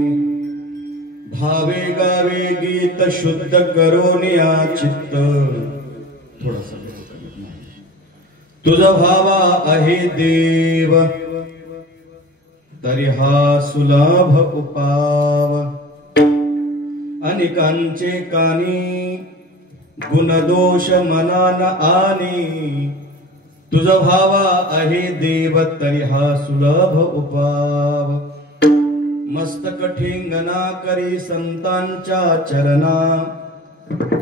भावे गावे गीत शुद्ध करोनिया चित्त थोडासा तुझ भावा आहे देव तरी हा सुलभ उपाव अनेकांचे कानी गुणदोष मनान आनी तुझ भावा आहे देव तरी हा सुलभ उपाव मस्तक ठेंगणा करी संतांच्या चरणा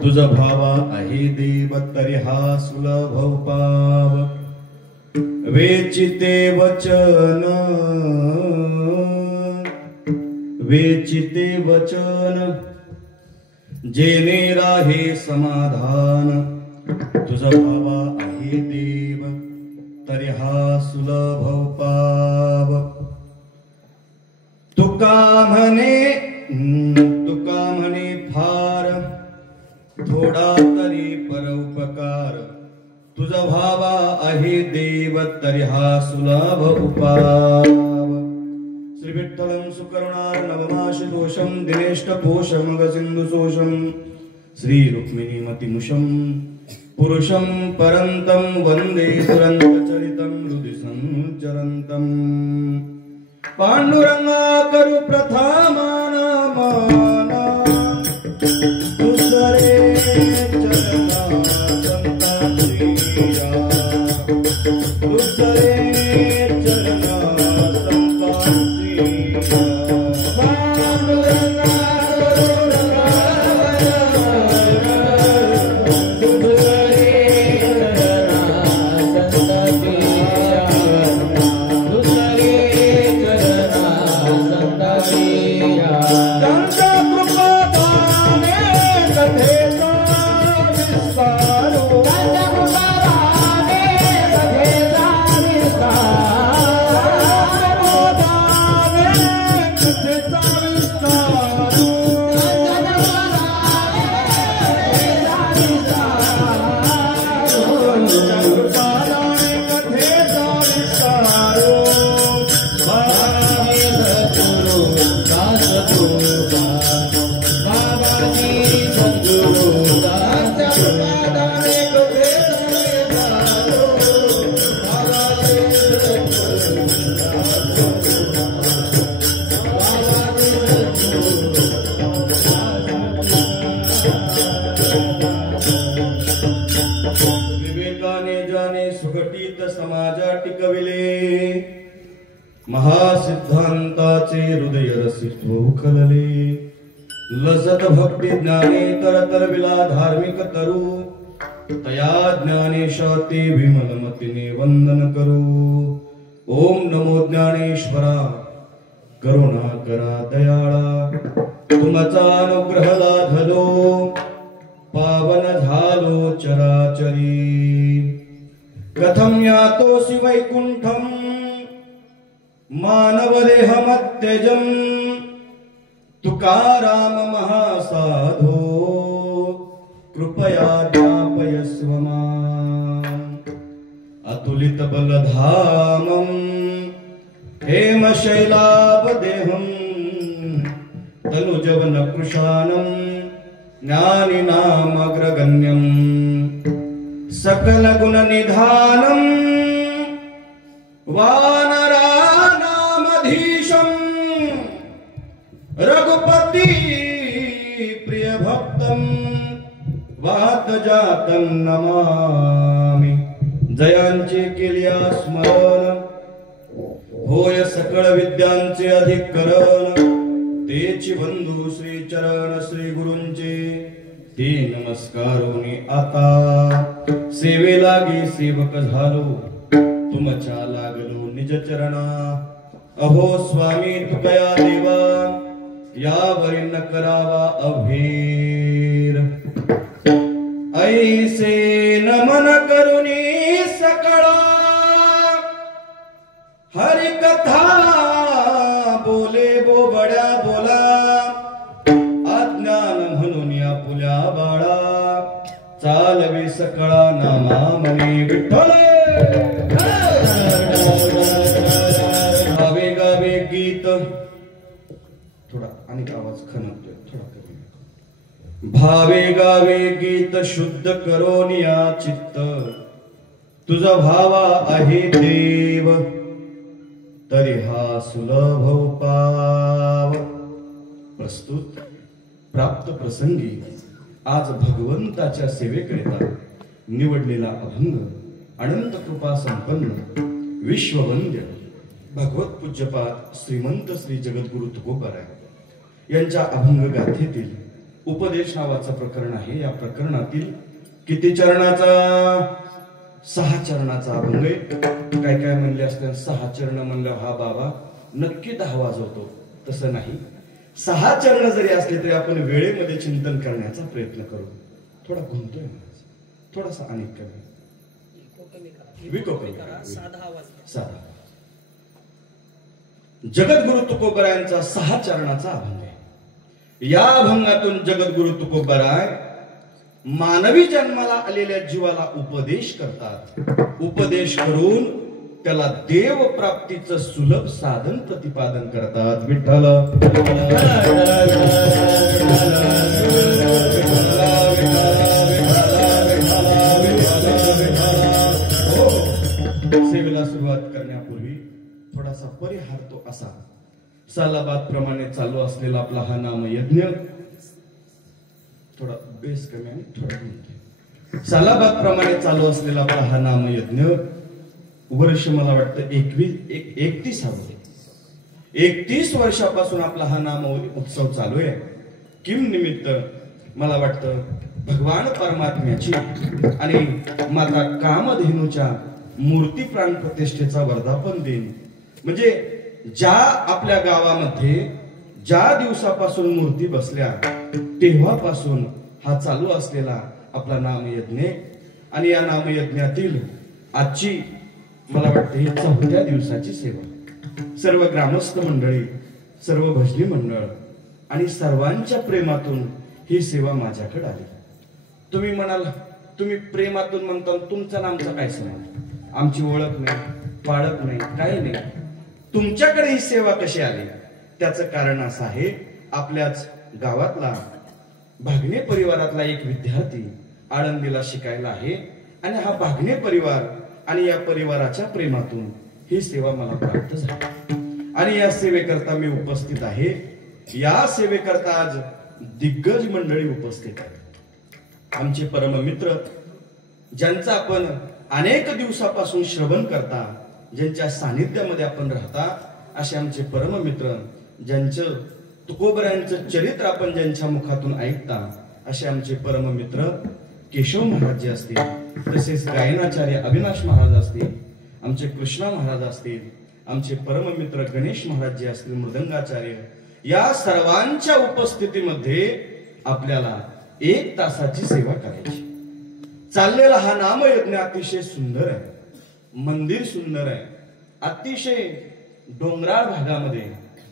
तुझ भावा आहे देव तरी हा सुलभ उपाव वेचिते वचन जेने राहे समाधान तुझ भावा आहे देव तरी हा सुलभ उपाव तुका म्हणे फार थोडा तरी परोपकार तुझ भावा आहे देव तरी हा सुलभ उपाव श्री विठ्ठलं सुकरुणार्णवमाशुतोषं दिनेष्टपोषमग सिंधुशोषं श्री रुक्मिणीमतिमुषं पुरुषं परन्तं वन्दे दुरन्तचरितं हृदि संचरन्तं पांडुरंगा करू प्रथमाना माना दुसरे चरणा संतांच्या दुसरे चरणा संतांच्या पांडुरंगा महासिद्धांताचे हृदय रसिक उखलले लजत भक्ती ज्ञाने तरतर विला धार्मिक तरु तया ज्ञानेशाते विमल मतीने वंदन करू ओम नमो ज्ञानेश्वरा करुणा करा दयाळा तुमचा अनुग्रह लाभलो पावन झालो चराचरी कथम यातोसि वैकुंठम मानवदेहमत्यजं तुकाराम महासाधो कृपया ज्ञापयस्व माम् अतुलित बलधामं हेमशैलावदेहं तनुजवनकृशानं ज्ञानिनामग्रगण्यं सकलगुणनिधानं वानरानामधीशं रघुपति प्रिय भक्तं वातजातं नमामि जयांचे केल्या स्मरण होय सकळ विद्यांचे अधिकरण तेची बंधू श्री चरण श्री गुरूंचे ते नमस्कारोनी आता सेवे लागी सेवक झालो तुमच्या लागलो निज चरणा अहो स्वामी तुकया देवा यावरी न करावा अभीर ऐसे नमन करुणी सकळा हरि कथा बोले बोबड्या बोला अज्ञान म्हणून या पुल्या बाळा चालवी सकळा नामा मनी विठ्ठल गावे गावे गीत थोडा आणि आवाज खणतोय, थोडा कमी. भावे गावे गीत शुद्ध करोनिया चित्त, तुझा भावा आहे देव, तरी हा सुलभ उपाव. प्रस्तुत प्राप्त प्रसंगी आज भगवंताच्या सेवेकरिता निवडलेला अभंग अनंत कृपा संपन्न विश्ववंद्य भगवत पूज्यपाद श्रीमंत श्री जगद्गुरु तुकोबाराय यांच्या अभंग गाथेतील उपदेश नावाचं प्रकरण आहे. या प्रकरणातील किती चरणाचा? 6 चरणाचा अभंग आहे. काय काय म्हणले असते 6 चरण म्हणलं हा बाबा नक्की 10 वाजवतो, तसं नाही. 6 चरण जरी असले तरी आपण वेळेमध्ये चिंतन करण्याचा प्रयत्न करू. थोडा घुमतोय थोडासा अनेक कमी साधा. जगद्गुरु तुकोबरायांचा 6 चरणाचा अभंग आहे. या अभंगातून जगद्गुरु तुकोबराय मानवी जन्माला आलेल्या जीवाला उपदेश करतात. उपदेश करून त्याला देव प्राप्तीचं सुलभ साधन प्रतिपादन करतात. विठ्ठल सेवेला सुरुवात करण्यापूर्वी थोडासा परिहार तो असा. सालाबाद प्रमाणे चालू असलेला आपला हा नाम यज्ञ, थोडा बेस कमी आणि थोडा सालाबाद प्रमाणे चालू असलेला आपला हा नाम यज्ञ वर्ष मला वाटतं 31 वर्षापासून आपला हा नाम उत्सव चालू आहे. किम निमित्त मला वाटतं भगवान परमात्म्याची आणि माता कामधेनूच्या मूर्ती प्राण प्रतिष्ठेचा वर्धापन दिन, म्हणजे ज्या आपल्या गावामध्ये ज्या दिवसापासून मूर्ती बसल्या तेव्हापासून हा चालू असलेला आपला नामयज्ञ. आणि या नामयज्ञातील आजची मला वाटतं ही 4थ्या दिवसाची सेवा. सर्व ग्रामस्थ मंडळी, सर्व भजनी मंडळ आणि सर्वांच्या प्रेमातून ही सेवा माझ्याकडे आली. तुम्ही म्हणाल तुम्ही प्रेमातून म्हणता, तुमचा नामचा काय संबंध? आमची ओळख नाही, पाळख नाही, काही नाही. तुमच्याकडे ही सेवा कशी आली त्याचं कारण असं आहे, आपल्याच गावातला भागणे परिवारातला एक विद्यार्थी आळंदीला शिकायला आहे आणि हा भागणे परिवार आणि या परिवाराच्या प्रेमातून ही सेवा मला प्राप्त झाली आणि या सेवेकरता मी उपस्थित आहे. या सेवेकरता आज दिग्गज मंडळी उपस्थित आहेत. आमचे परममित्र ज्यांचा आपण अनेक दिवसापासून श्रवण करता, ज्यांच्या सानिध्यामध्ये आपण राहता, असे आमचे परममित्र, ज्यांचं तुकोबरायांचं चरित्र आपण ज्यांच्या मुखातून ऐकता, असे आमचे परममित्र केशव महाराज जे असतील, तसेच गायनाचार्य अविनाश महाराज असतील, आमचे कृष्णा महाराज असतील, आमचे परममित्र गणेश महाराज जे असतील मृदंगाचार्य, या सर्वांच्या उपस्थितीमध्ये आपल्याला 1 तासाची सेवा करायची. चाललेला हा नामयज्ञ अतिशय सुंदर आहे. मंदिर सुंदर आहे. अतिशय डोंगराळ भागामध्ये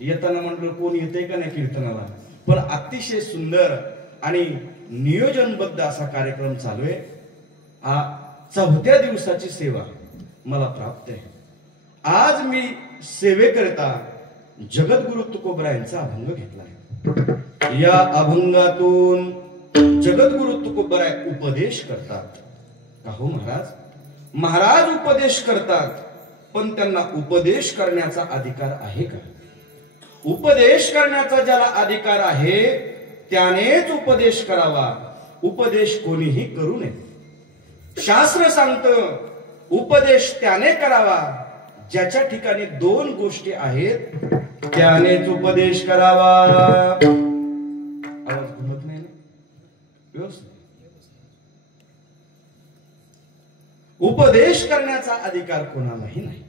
येताना म्हणलं कोण येते का नाही कीर्तनाला, पण अतिशय सुंदर आणि नियोजनबद्ध असा कार्यक्रम चालू आहे. हा 4थ्या दिवसाची सेवा मला प्राप्त आहे. आज मी सेवेकरिता जगद्गुरु तुकोबरायांचा अभंग घेतलाय. या अभंगातून जगद्गुरु तुकोबराय उपदेश करतात. का हो महाराज? महाराज उपदेश करतात, पण त्यांना उपदेश करण्याचा अधिकार आहे का? उपदेश करण्याचा ज्याला अधिकार आहे त्यानेच उपदेश करावा. उपदेश कोणीही करू नये. शास्त्र सांगतं उपदेश त्याने करावा ज्याच्या ठिकाणी 2 गोष्टी आहेत, त्यानेच उपदेश करावा. आवाज घुमत नाही ना व्यवस्थित? उपदेश करण्याचा अधिकार कोणालाही नाही.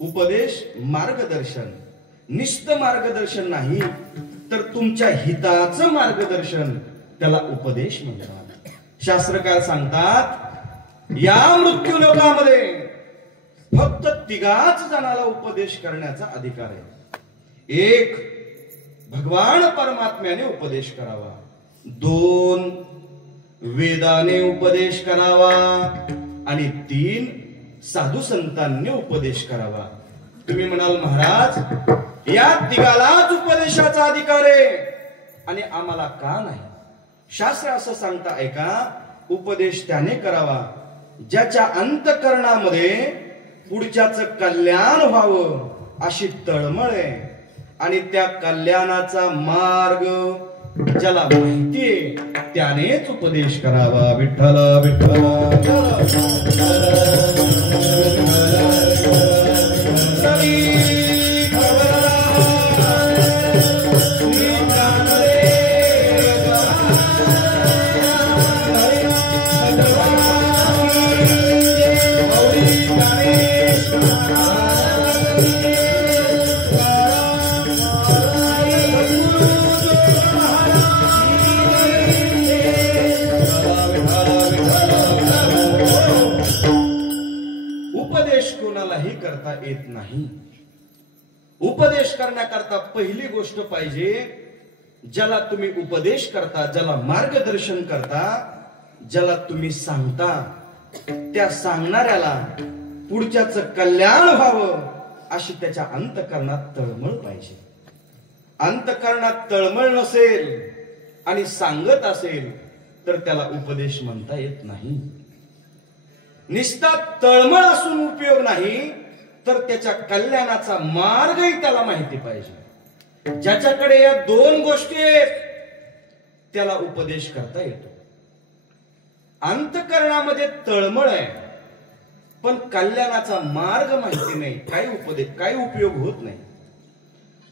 उपदेश मार्गदर्शन, निस्त मार्गदर्शन नाही तर तुमच्या हिताचं मार्गदर्शन, त्याला उपदेश म्हणतात. शास्त्रकार सांगतात या मृत्यू लोकामध्ये फक्त 3 जणाला उपदेश करण्याचा अधिकार आहे. 1 भगवान परमात्म्याने उपदेश करावा, 2 वेदाने उपदेश करावा आणि 3 साधू संतांनी उपदेश करावा. तुम्ही म्हणाल महाराज या तिघालाच उपदेशाचा अधिकार आहे आणि आम्हाला का नाही? शास्त्र असं सांगता ऐका, उपदेश त्याने करावा ज्याच्या अंतःकरणामध्ये पुढच्याच कल्याण व्हावं अशी तळमळ आहे आणि त्या कल्याणाचा मार्ग ज्याला माहितीये त्यानेच उपदेश करावा. विठ्ठल विठ्ठल करता येत नाही. उपदेश करण्याकरता पहिली गोष्ट पाहिजे, ज्याला तुम्ही उपदेश करता, ज्याला मार्गदर्शन करता, ज्याला तुम्ही सांगता, त्या सांगणाऱ्याला पुढच्याच कल्याण व्हावं अशी त्याच्या अंतःकरणात तळमळ पाहिजे. अंतःकरणात तळमळ नसेल आणि सांगत असेल तर त्याला उपदेश म्हणता येत नाही. निस्ता तळमळ असून उपयोग नाही, तर त्याच्या कल्याणाचा मार्गही त्याला माहिती पाहिजे. ज्याच्याकडे या दोन गोष्टी आहेत त्याला उपदेश करता येतो. अंतःकरणामध्ये तळमळ आहे पण कल्याणाचा मार्ग माहिती नाही, काही उपयोग होत नाही.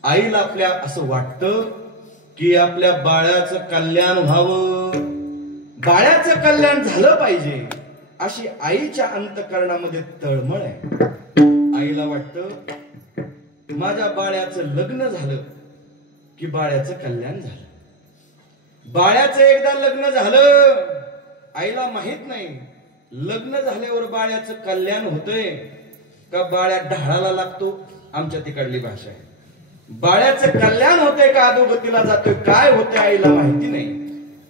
आईला आपल्या असं वाटतं की आपल्या बाळाचं कल्याण व्हावं, बाळाचं कल्याण झालं पाहिजे अशी आईच्या अंतःकरणामध्ये तळमळ आहे. आईला वाटतं माझ्या बाळ्याचं लग्न झालं की बाळ्याचं कल्याण झालं. बाळ्याचं एकदा लग्न झालं, आईला माहित नाही लग्न झाल्यावर बाळ्याचं कल्याण होतंय का बाळ्या ढाळाला लागतो, आमच्या तिकडली भाषा आहे. बाळ्याचं कल्याण होतंय का अधोगतीला जातोय, काय होतंय आईला माहिती नाही.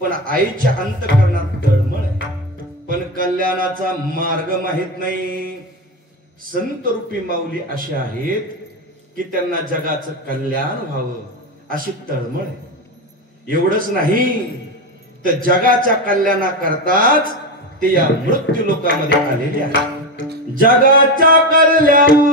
पण आईच्या अंतःकरणात तळमळ आहे पण कल्याणाचा मार्ग माहित नाही. संत रूपी माऊली असे आहेत की त्यांना जगाचं कल्याण व्हावं अशी तळमळ आहे. एवढंच नाही तर जगाच्या कल्याणाकरताच ते या मृत्यू लोकांमध्ये आलेले आहेत. जगाच्या कल्याणा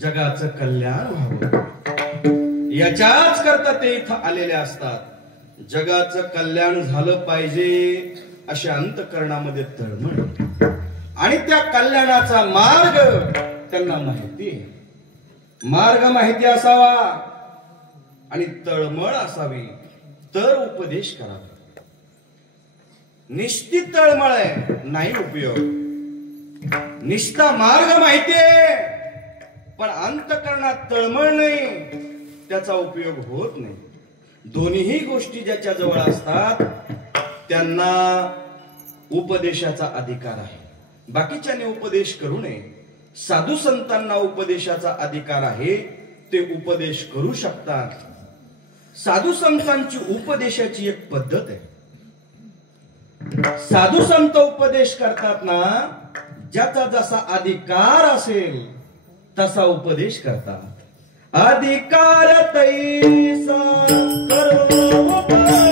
जगाचं कल्याण व्हावं याच्याच करता ते इथं आलेले असतात. जगाचं कल्याण झालं पाहिजे अशा अंतःकरणामध्ये तळमळ आणि त्या कल्याणाचा मार्ग त्यांना माहिती आहे. मार्ग माहिती असावा आणि तळमळ असावी तर उपदेश करावा. निश्चित तळमळ आहे नाही उपयोग. निष्ठा मार्ग माहितीये पण अंतःकरणात तळमळ नाही, त्याचा उपयोग होत नाही. दोन्ही गोष्टी ज्याच्या जवळ असतात त्यांना उपदेशाचा अधिकार आहे. बाकीच्यांनी उपदेश करू नये. साधू संतांना उपदेशाचा अधिकार आहे, ते उपदेश करू शकतात. साधू संतांची उपदेशाची एक पद्धत आहे. साधू संत उपदेश करतात ना, ज्याचा जसा अधिकार असेल तसा उपदेश करतात. अधिकार तैसा करो उपदेश,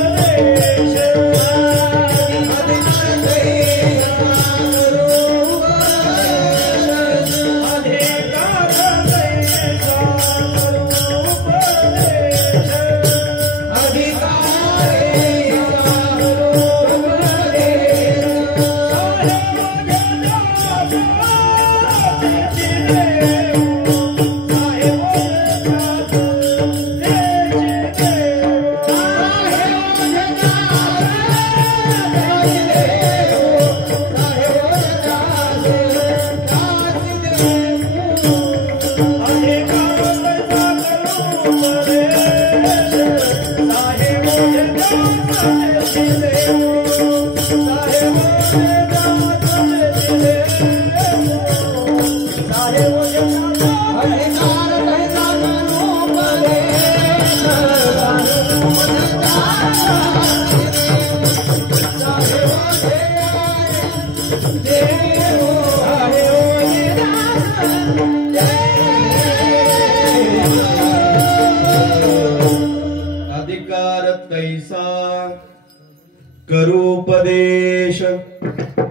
करोपदेश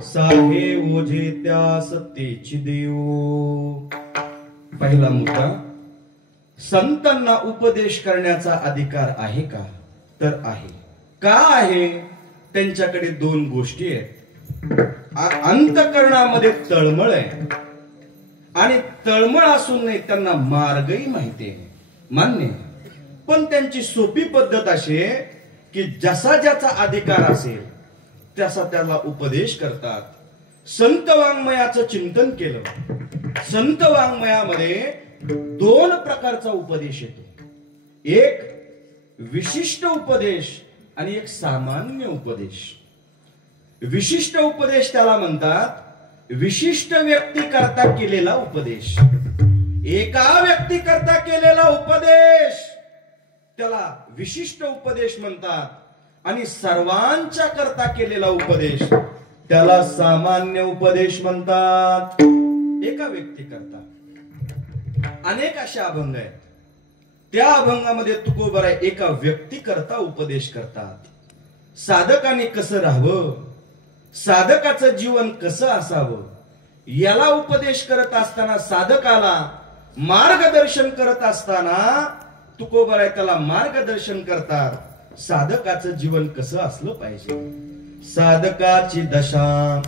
साहे ओझे त्या सत्तेची देव. पहिला मुद्दा, संतांना उपदेश करण्याचा अधिकार आहे का? तर आहे. का आहे? त्यांच्याकडे दोन गोष्टी आहेत. अंतःकरणामध्ये तळमळ आहे आणि तळमळ असून नाही त्यांना मार्गही माहिती आहे, मान्य. पण त्यांची सोपी पद्धत अशी आहे की जसा ज्याचा अधिकार असेल त्याचा त्याला उपदेश करतात. संत वाङ्मयाचं चिंतन केलं. संत वाङ्मयामध्ये दोन प्रकारचा उपदेश येतो. एक विशिष्ट उपदेश आणि एक सामान्य उपदेश. विशिष्ट उपदेश त्याला म्हणतात विशिष्ट व्यक्ती करता केलेला उपदेश. एका व्यक्ती करता केलेला उपदेश त्याला विशिष्ट उपदेश म्हणतात आणि सर्वांच्या करता केलेला उपदेश त्याला सामान्य उपदेश म्हणतात. एका व्यक्ती करता अनेक असे अभंग आहेत. त्या अभंगामध्ये तुकोबराय एका व्यक्ती करता उपदेश करतात. साधकाने कसं राहावं, साधकाचं जीवन कसं असावं याला उपदेश करत असताना, साधकाला मार्गदर्शन करत असताना तुकोबराय त्याला मार्गदर्शन करतात. साधकाचं जीवन कसं असलं पाहिजे. साधकाची दशा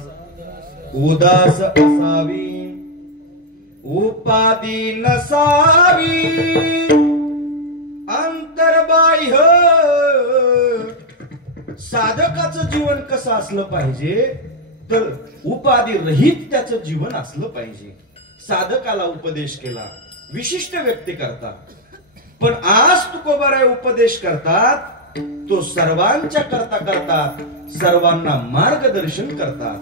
उदास असावी, उपाधी नसावी, अंतर्बाह्य. साधकाचं जीवन कसं असलं पाहिजे तर उपाधी रहित त्याचं जीवन असलं पाहिजे. साधकाला उपदेश केला विशिष्ट व्यक्ती करतात. पण आज तुकोबराय उपदेश करतात तो सर्वांच्या करता करतात, सर्वांना मार्गदर्शन करतात,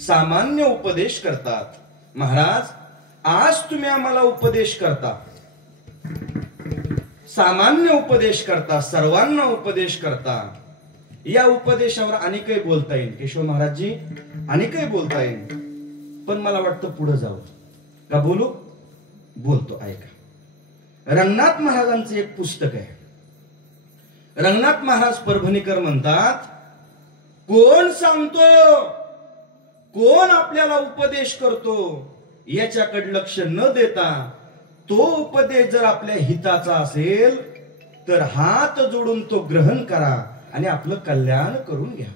सामान्य उपदेश करतात. महाराज, आज तुम्ही आम्हाला उपदेश करता, सामान्य उपदेश करता, सर्वांना उपदेश करता. या उपदेशावर अनेकही बोलता येईल केशव महाराजजी, अनेकही बोलता येईल. पण मला वाटतं पुढे जाऊ का? बोलू? बोलतो, ऐका. रंगनाथ महाराजांचं एक पुस्तक आहे. रंगनाथ महाराज परभणीकर म्हणतात, कोण सांगतो, कोण आपल्याला उपदेश करतो याच्याकडे लक्ष न देता तो उपदेश जर आपल्या हिताचा असेल तर हात जोडून तो ग्रहण करा आणि आपलं कल्याण करून घ्या.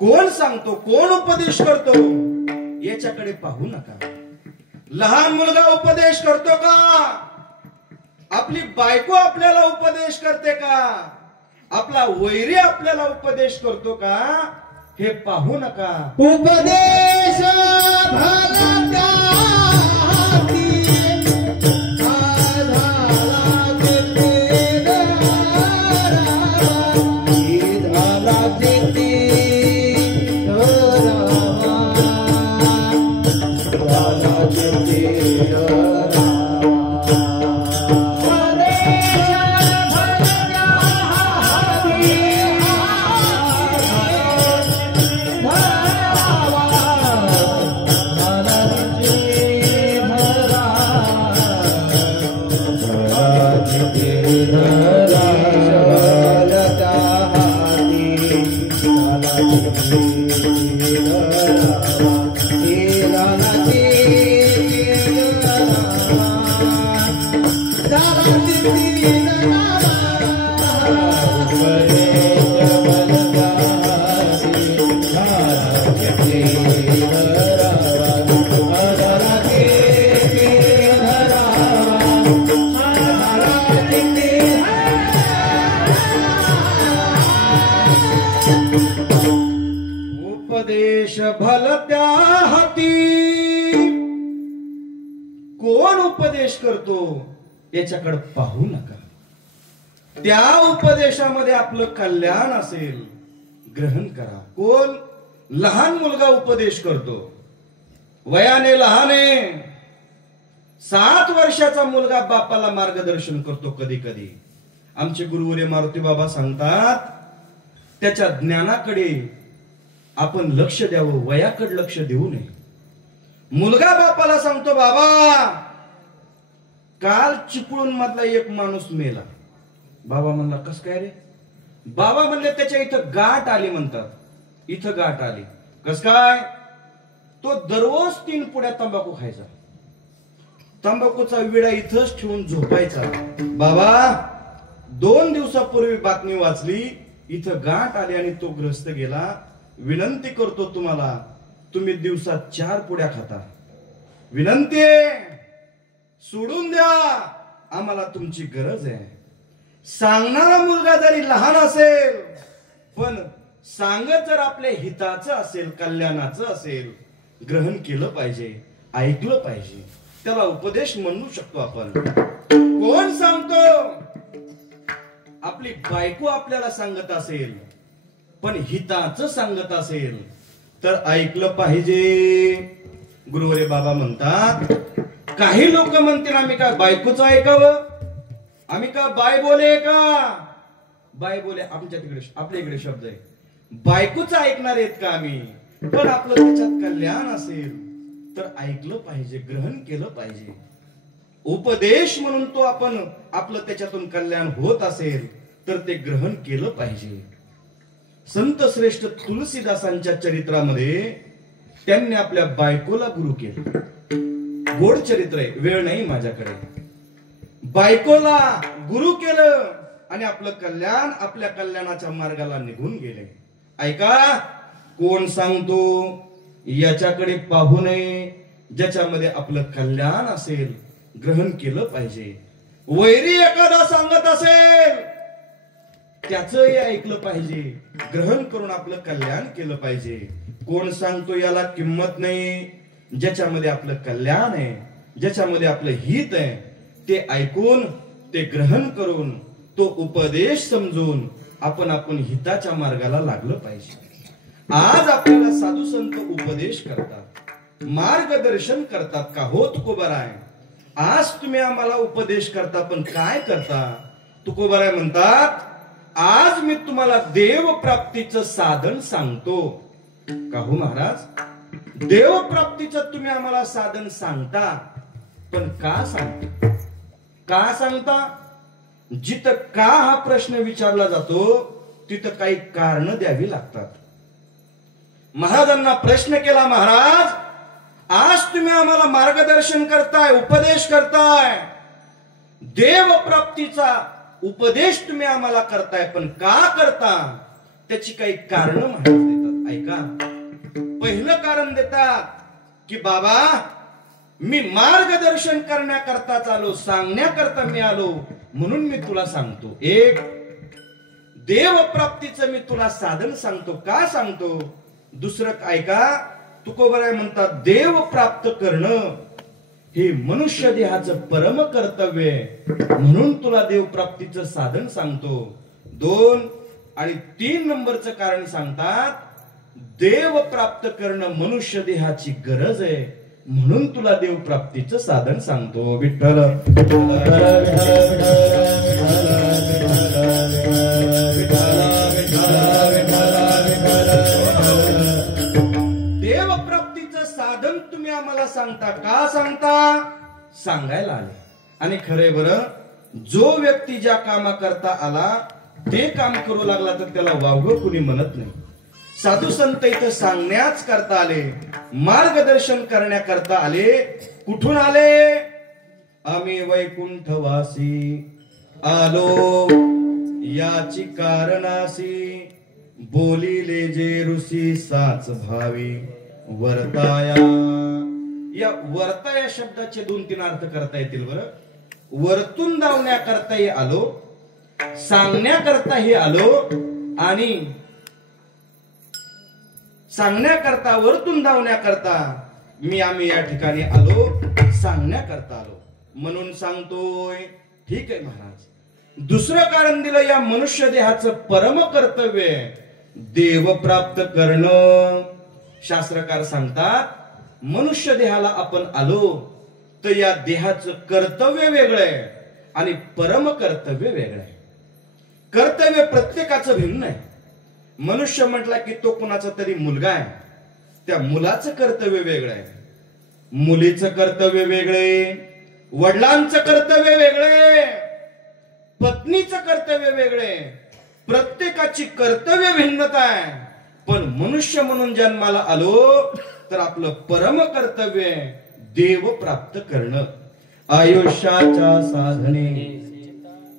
कोण सांगतो, कोण उपदेश करतो याच्याकडे पाहू नका. लहान मुलगा उपदेश करतो का? आपली बायको आपल्याला उपदेश करते का? आपला वैरी आपल्याला उपदेश करतो का? हे पाहू नका. उपदेश भलत्या हाती कोण उपदेश करतो याच्याकडे पाहू नका. त्या उपदेशामध्ये आपलं कल्याण असेल, ग्रहण करा. कोण? लहान मुलगा उपदेश करतो, वयाने लहान आहे. 7 वर्षाचा मुलगा बापाला मार्गदर्शन करतो. कधी कधी आमचे गुरुवर्य मारुती बाबा सांगतात, त्याच्या ज्ञानाकडे आपण लक्ष द्यावं, वयाकडे लक्ष देऊ नये. मुलगा बापाला सांगतो, बाबा काल चिपळूण मधला एक माणूस मेला. बाबा म्हणला, कस काय रे? बाबा म्हणले, त्याच्या इथं गाठ आली म्हणतात. इथं गाठ आली. कस काय? तो दररोज 3 पुड्या तंबाखू खायचा. तंबाखूचा विडा इथंच ठेवून झोपायचा. बाबा 2 दिवसापूर्वी बातमी वाचली, इथं गाठ आली आणि तो ग्रस्त गेला. विनंती करतो तुम्हाला, तुम्ही दिवसात 4 पुड्या खाता. विनंती सोडून द्या, आम्हाला तुमची गरज आहे. सांगणारा मुलगा जरी लहान असेल, पण सांगत जर आपल्या हिताचं असेल, कल्याणाचं असेल, ग्रहण केलं पाहिजे, ऐकलं पाहिजे. त्याला उपदेश म्हणू शकतो आपण. कोण सांगतो? आपली बायको आपल्याला सांगत असेल, पण हिताचं सांगत असेल तर ऐकलं पाहिजे. गुरुवरे बाबा म्हणतात, काही लोक म्हणतील आम्ही का बायकोचं ऐकावं, आम्ही का बाय बोले का? बाय बोले आमच्या तिकडे, आपल्या इकडे शब्द आहे. बायकोचं ऐकणार आहेत का आम्ही? पण आपलं त्याच्यात कल्याण असेल तर ऐकलं पाहिजे, ग्रहण केलं पाहिजे. उपदेश म्हणून तो आपण आपलं त्याच्यातून कल्याण होत असेल तर ते ग्रहण केलं पाहिजे. संत श्रेष्ठ तुलसीदासांच्या चरित्रामध्ये त्यांनी आपल्या बायकोला गुरु केलं. गोड चरित्र आहे, वेळ नाही माझ्याकडे. बायकोला गुरु केलं आणि आपलं कल्याण, आपल्या कल्याणाच्या मार्गाला निघून गेले. ऐका, कोण सांगतो याच्याकडे पाहू नये. ज्याच्यामध्ये आपलं कल्याण असेल, ग्रहण केलं पाहिजे. वैरी एखादा सांगत असेल, त्याचंही ऐकलं पाहिजे, ग्रहण करून आपलं कल्याण केलं पाहिजे. कोण सांगतो याला किंमत नाही. ज्याच्यामध्ये आपलं कल्याण आहे, ज्याच्यामध्ये आपलं हित आहे, ते ऐकून, ते ग्रहण करून, तो उपदेश समजून आपण हिताच्या मार्गाला लागलं पाहिजे. आज आपल्याला साधू संत उपदेश करतात, मार्गदर्शन करतात का? हो तुकोबाराय, आज तुम्ही आम्हाला उपदेश करता, पण काय करता? तुकोबाराय म्हणतात, आज मी तुम्हाला देव प्राप्तीचं साधन सांगतो. का हो महाराज? देव प्राप्तीचं तुम्ही आम्हाला साधन सांगता, पण का सांगता? का सांगता? जिथं का हा प्रश्न विचारला जातो तिथं काही कारण द्यावी लागतात. महाराजांना प्रश्न केला, महाराज आज तुम्ही आम्हाला मार्गदर्शन करताय, उपदेश करताय, देव प्राप्तीचा उपदेश तुम्ही आम्हाला करताय, पण का करता? त्याची काही कारण महाराज देतात. ऐका, पहिलं कारण देतात की बाबा मी मार्गदर्शन करण्याकरताच आलो, सांगण्याकरता मी आलो, म्हणून मी तुला सांगतो. एक, देव प्राप्तीचं मी तुला साधन सांगतो. का सांगतो? दुसरं ऐका, तुकोबाराय म्हणतात, देव प्राप्त करणं हे मनुष्य देहाचं परम कर्तव्य आहे, म्हणून तुला देव प्राप्तीचं साधन सांगतो. 2 आणि 3 नंबरचं कारण सांगतात, देव प्राप्त करणं मनुष्य देहाची गरज आहे, म्हणून तुला देव प्राप्तीचं साधन सांगतो. विठ्ठल देव प्राप्तीचं साधन तुम्ही आम्हाला सांगता. का सांगता? सांगायला आले. आणि खरे बरं, जो व्यक्ती ज्या कामाकरता आला ते काम करू लागला तर त्याला वावगं कुणी म्हणत नाही. साधू संत इथं सांगण्याच करता आले, मार्गदर्शन करण्याकरता आले. कुठून आले? आम्ही वैकुंठवासी आलो याची कारणासी, बोलिले जे ऋषी साच भावी वर्ताया. या वर्ता या शब्दाचे 2-3 अर्थ करता येतील बरं. वरतून धावण्याकरताही आलो, सांगण्याकरताही आलो, आणि सांगण्याकरता, वरतून धावण्याकरता आम्ही या ठिकाणी आलो, सांगण्याकरता आलो म्हणून सांगतोय. ठीक आहे महाराज. दुसरं कारण दिलं, या मनुष्य देहाचं परम कर्तव्य देव प्राप्त करणं. शास्त्रकार सांगतात, मनुष्य देहाला आपण आलो तर या देहाचं कर्तव्य वेगळं आहे आणि परम कर्तव्य वेगळं आहे. कर्तव्य प्रत्येकाचं भिन्न आहे. मनुष्य म्हटला की तो कुणाचा तरी मुलगा आहे, त्या मुलाचं कर्तव्य वेगळं आहे, मुलीचं कर्तव्य वेगळे, वडिलांचं कर्तव्य वेगळे, पत्नीचं कर्तव्य वेगळे. प्रत्येकाची कर्तव्य भिन्नता आहे. पण मनुष्य म्हणून जन्माला आलो तर आपलं परम कर्तव्य देव प्राप्त करणं. आयुष्याच्या साधने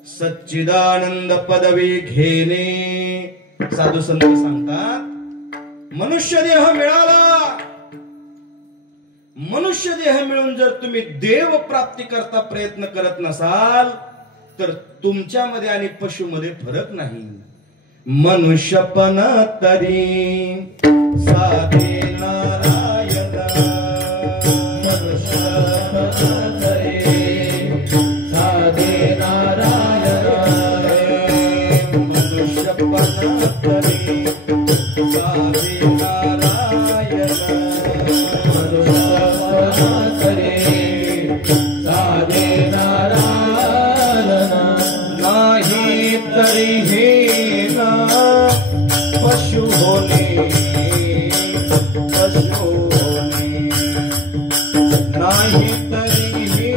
सच्चिदानंद पदवी घेणे. साधू संत सांगतात, मनुष्य देह मिळाला, मनुष्य देह मिळून जर तुम्ही देव प्राप्ती करता प्रयत्न करत नसाल तर तुमच्यामध्ये आणि पशुमध्ये फरक नाही. मनुष्यपण तरी साधे नारायण, मनुष्यपण तरी साधे नारायण, मनुष्यपण तरी साधे नारायण, मनुष्यपण तरी साधे नारायण. नाही तरी हे पशु होणे, पशु होणे. नाही तरी हे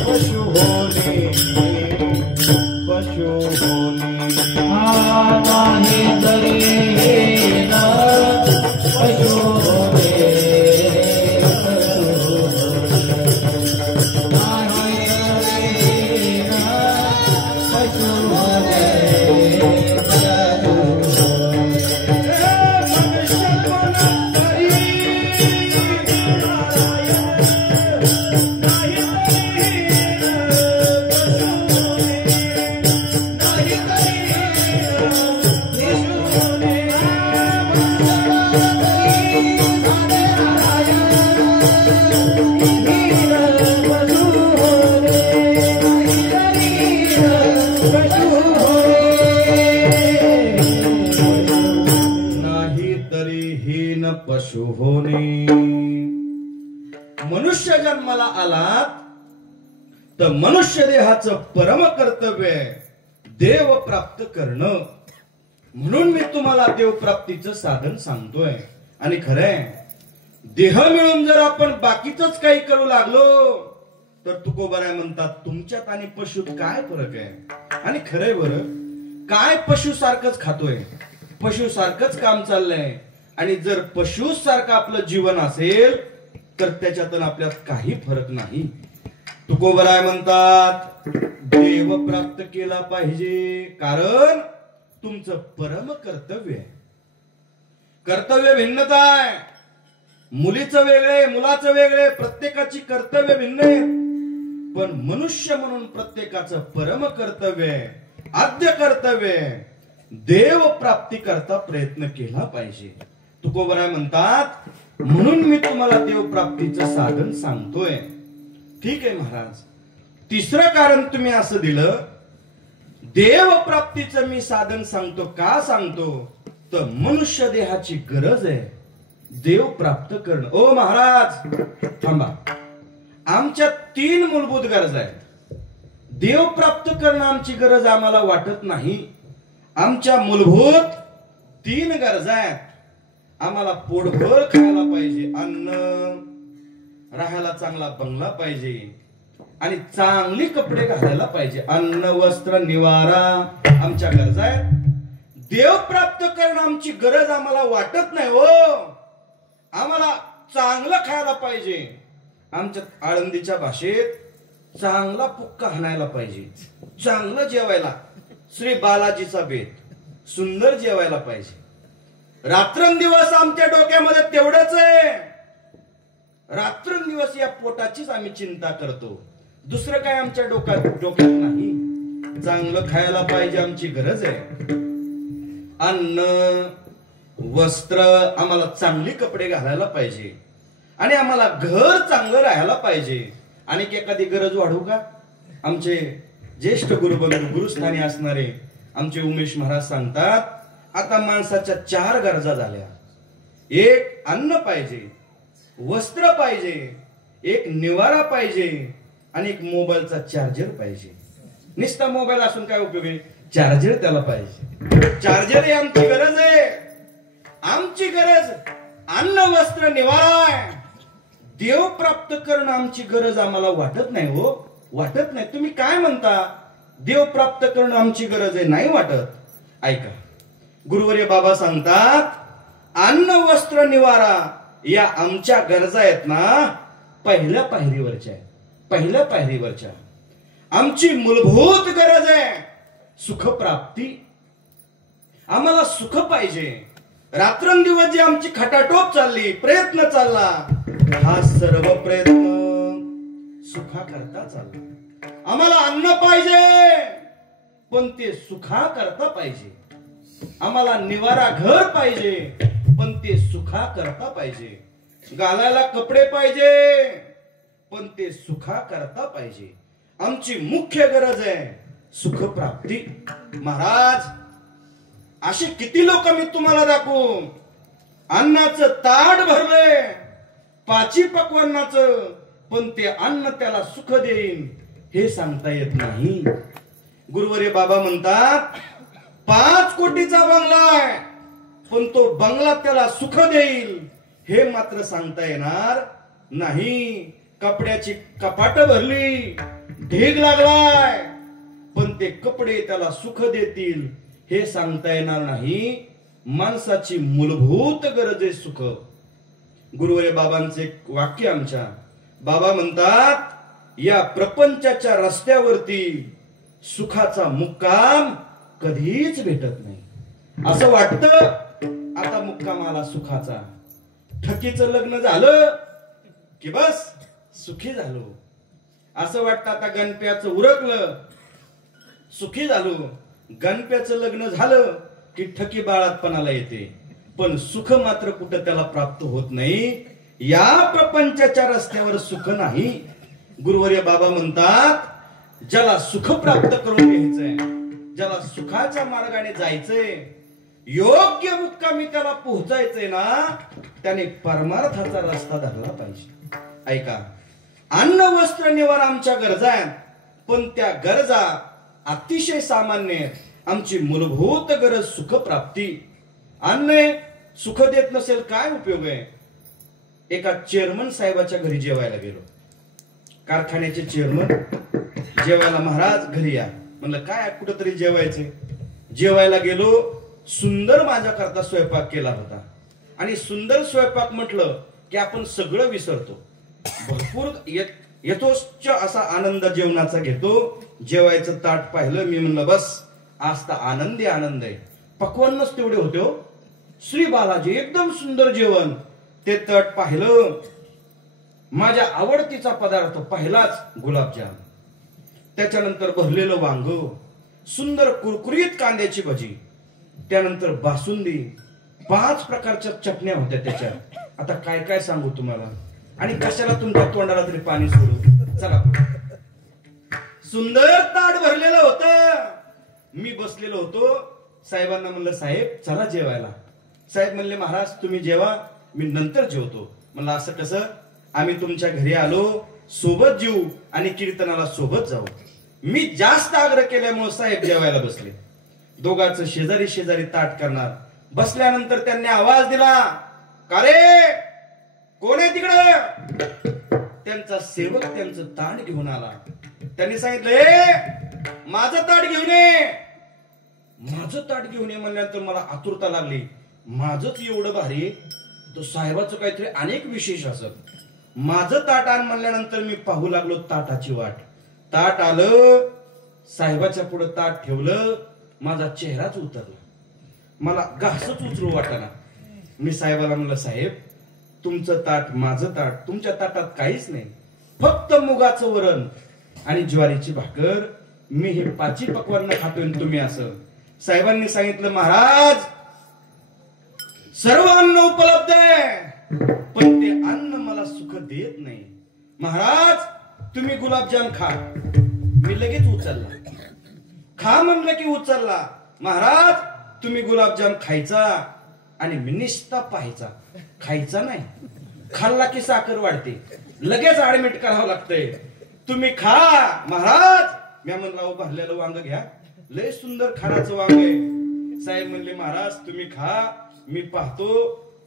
पशु होणे, पशु होणे. नाही तरी हे पशु होणे, पशु होणे. मनुष्य जन्माला आलात तर मनुष्य देहाचं परम कर्तव्य देव प्राप्त करणं. म्हणून मी तुम्हाला देव प्राप्तीचं साधन सांगतोय. आणि खरंय, देह मिळून जर आपण बाकीच काही करू लागलो तर तुकोबाराय म्हणतात, तुमच्यात आणि पशुत काय फरक आहे. आणि खरंय बरं, काय पशु सारखंच खातोय, पशु सारखंच काम चाललंय. आणि जर पशु सारखं आपलं जीवन असेल तर त्याच्यातून आपल्यात काही फरक नाही. तुकोबराय म्हणतात, देव प्राप्त केला पाहिजे, कारण तुमचं परम कर्तव्य आहे. कर्तव्य भिन्नता आहे. मुलीचं वेगळे, मुलाचं वेगळे, प्रत्येकाची कर्तव्य भिन्न आहे. पण मनुष्य म्हणून प्रत्येकाचं परम कर्तव्य, आद्य कर्तव्य देव प्राप्ती करता प्रयत्न केला पाहिजे. तुकोबराय म्हणतात, म्हणून मी तुम्हाला देव प्राप्तीचं साधन सांगतोय. ठीक आहे महाराज. तिसरं कारण तुम्ही असं दिलं, देव प्राप्तीचं मी साधन सांगतो. का सांगतो तर मनुष्य देहाची गरज आहे देव प्राप्त करणं. ओ महाराज थांबा, आमच्या 3 मूलभूत गरजा आहेत. देव प्राप्त करणं आमची गरज आम्हाला वाटत नाही. आमच्या मूलभूत 3 गरजा आहेत. आम्हाला पोटभर खायला पाहिजे, अन्न, राहायला चांगला बंगला पाहिजे आणि चांगली कपडे घालायला पाहिजे. अन्न, वस्त्र, निवारा आमच्या गरजा आहेत. देव प्राप्त करणं आमची गरज आम्हाला वाटत नाही. हो, आम्हाला चांगलं खायला पाहिजे. आमच्या आळंदीच्या भाषेत चांगला पुक्का हाणायला पाहिजे, चांगलं जेवायला, श्री बालाजीचा बेत, सुंदर जेवायला पाहिजे. रात्रंदिवस आमच्या डोक्यामध्ये तेवढंच आहे. रात्रंदिवस या पोटाचीच आम्ही चिंता करतो. दुसरं काय आमच्या डोक्यात नाही. चांगलं खायला पाहिजे, आमची गरज आहे. अन्न, वस्त्र, आम्हाला चांगली कपडे घालायला पाहिजे आणि आम्हाला घर चांगलं राहायला पाहिजे. आणि एखादी गरज वाढू का? आमचे ज्येष्ठ गुरुबंधू गुरुस्थानी असणारे आमचे उमेश महाराज सांगतात, आता माणसाच्या 4 गरजा झाल्या. एक अन्न पाहिजे, वस्त्र पाहिजे, एक निवारा पाहिजे आणि एक मोबाईलचा चार्जर पाहिजे. नुसता मोबाईल असून काय उपयोग आहे? चार्जर त्याला पाहिजे. चार्जर ही आमची गरज आहे. आमची गरज अन्न वस्त्र निवारा आहे. देव प्राप्त करणं आमची गरज आम्हाला वाटत नाही. हो, वाटत नाही. तुम्ही काय म्हणता? देव प्राप्त करणं आमची गरज आहे, नाही वाटत? ऐका, गुरुवर्य बाबा सांगतात, अन्न वस्त्र निवारा या आमच्या गरजा आहेत ना, पहिल्या पायरीवरच्या. पहिल्या पायरीवरच्या आमची मूलभूत गरज आहे सुखप्राप्ती. आम्हाला सुख पाहिजे. रात्रंदिवस जी आमची खटाटोप चालली, प्रयत्न चालला, हा सर्व प्रयत्न सुखा करता चालला. आम्हाला अन्न पाहिजे, पण ते सुखा करता पाहिजे. आम्हाला निवारा घर पाहिजे, पण ते सुखा करता पाहिजे. घालायला कपडे पाहिजे, पण ते सुखा करता पाहिजे. आमची मुख्य गरज आहे सुखप्राप्ती. महाराज, असे किती लोक मी तुम्हाला दाखवू? अन्नाचं ताट भरलंय, 5 पक्वान्नाचं, पण ते अन्न त्याला सुख देईन हे सांगता येत नाही. गुरुवर्य बाबा म्हणतात, 5 कोटीचा बंगला आहे, पण तो बंगला त्याला सुख देईल हे मात्र सांगता येणार नाही. कपड्याची कपाट भरली, ढीग लागलाय, पण ते कपडे त्याला सुख देतील हे सांगता येणार नाही. माणसाची मूलभूत गरज आहे सुख. गुरुवर्य बाबांचे वाक्य आमच्या बाबा म्हणतात, या प्रपंचाच्या रस्त्यावरती सुखाचा मुक्काम कधीच भेटत नाही. असं वाटतं आता मुक्काम आला सुखाचा. ठकीचं लग्न झालं की बस सुखी झालो. असं वाटतं आता गणप्याचं उरकलं, सुखी झालो. गणप्याचं लग्न झालं की ठकी बाळातपणाला येते, पण सुख मात्र कुठं त्याला प्राप्त होत नाही. या प्रपंचाच्या रस्त्यावर सुख नाही. गुरुवर्य बाबा म्हणतात, ज्याला सुख प्राप्त करून घ्यायचंय, ज्याला सुखाच्या मार्गाने जायचंय, योग्य मुक्कामी त्याला पोहोचायचंय ना, त्याने परमार्थाचा रस्ता धरला पाहिजे. ऐका, अन्न वस्त्र निवारा आमच्या गरजा आहेत, पण त्या गरजा अतिशय सामान्य आहेत. आमची मूलभूत गरज सुख प्राप्ती. अन्न सुख देत नसेल काय उपयोग आहे? एका चेअरमन साहेबाच्या घरी जेवायला गेलो. कारखान्याचे चेअरमन जेवायला, महाराज घरी या. म्हणलं काय कुठंतरी जेवायचे. जेवायला गेलो. सुंदर माझ्या करता स्वयंपाक केला होता. आणि सुंदर स्वयंपाक म्हटलं की आपण सगळं विसरतो. भरपूर यथोच्च असा आनंद जेवणाचा घेतो. जेवायचं ताट पाहिलं, मी म्हणलं बस आज तर आनंदी आनंद आहे. पक्वान्नच तेवढे होते हो. श्री बालाजी एकदम सुंदर जेवण. ते ताट पाहिलं, माझ्या आवडतीचा पदार्थ पहिलाच गुलाबजाम, त्याच्यानंतर भरलेलं वांग, सुंदर कुरकुरीत कांद्याची भजी, त्यानंतर बासुंदी, 5 प्रकारच्या चटण्या होत्या त्याच्यात. आता काय काय सांगू तुम्हाला, आणि कशाला तुमच्या तोंडाला तरी पाणी सोडू. चला, सुंदर ताट भरलेलं होतं. मी बसलेलो होतो. साहेबांना म्हणलं साहेब चला जेवायला. साहेब म्हणले महाराज तुम्ही जेवा, मी नंतर जेवतो. म्हणलं असं कसं? आम्ही तुमच्या घरी आलो, सोबत जेवू आणि कीर्तनाला सोबत जाऊ. मी जास्त आग्रह केल्यामुळे साहेब जेवायला बसले. दोघांचं शेजारी शेजारी ताट करणार. बसल्यानंतर त्यांनी आवाज दिला, का रे कोण आहे तिकडं? त्यांचा सेवक त्यांचं ताट घेऊन आला. त्यांनी सांगितलं माझं ताट घेऊन ये. माझं ताट घेऊन ये म्हणल्यानंतर मला आतुरता लागली. माझंच एवढं भारी, तो साहेबाचं काहीतरी अनेक विशेष असत. माझं ताट आण म्हणल्यानंतर मी पाहू लागलो ताटाची वाट. ताट आलं, साहेबाच्या पुढे ताट ठेवलं. माझा चेहराच उतरला. मला घासच उचलू वाटाना. मी साहेबाला म्हणलं साहेब तुमचं ताट माझं ताट, तुमच्या ताटात काहीच नाही, फक्त मुगाचं वरण आणि ज्वारीची भाकर. मी हे 5 पक्वान्न खातोय तुम्ही असं. साहेबांनी सांगितलं महाराज सर्व अन्न उपलब्ध आहे, पण ते अन्न मला सुख देत नाही. महाराज तुम्ही गुलाबजाम खा. मी लगेच उचलला. खा म्हणलं की उचलला. महाराज तुम्ही गुलाबजाम खायचा आणि मी निस्ता पाहायचा, खायचा नाही. खाल्ला की साखर वाढते, लगेच ऍडमिट करावं लागतंय. तुम्ही खा महाराज. मी म्हणला भरलेलं वांग घ्या, लय सुंदर खाण्याचं वांग आहे. साहेब म्हणले महाराज तुम्ही खा, मी पाहतो.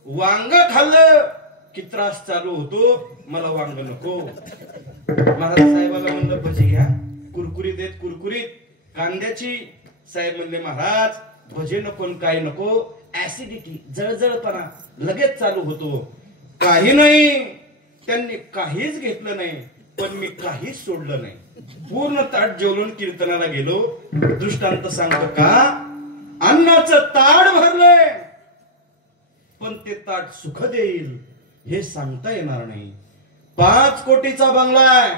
वांग खाल्लं की त्रास चालू होतो, मला वांग नको. महाराज साहेबाला म्हणलं भजी घ्या, कुरकुरीत आहेत कुरकुरीत कांद्याची. साहेब म्हणले महाराज भजे नको काय नको, ऍसिडिटी जळजळपणा लगेच चालू होतो. काही नाही, त्यांनी काहीच घेतलं नाही, पण मी काहीच सोडलं नाही. पूर्ण ताट जेवून कीर्तनाला गेलो. दृष्टांत सांगतो का, अन्नाचं ताट भरलंय, पण ते ताट सुख देईल हे सांगता येणार नाही. 5 कोटीचा बंगला आहे,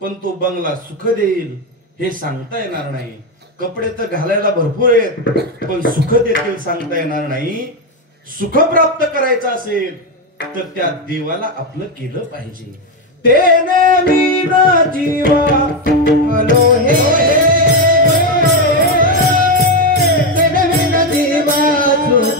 पण तो बंगला सुख देईल हे सांगता येणार नाही. कपडे तर घालायला भरपूर आहेत, पण सुख देतील सांगता येणार नाही. सुख प्राप्त करायचं असेल तर त्या देवाला आपलं केलं पाहिजे. तेने मीना जीवा मनो हे, तेने मीना जीवा सुख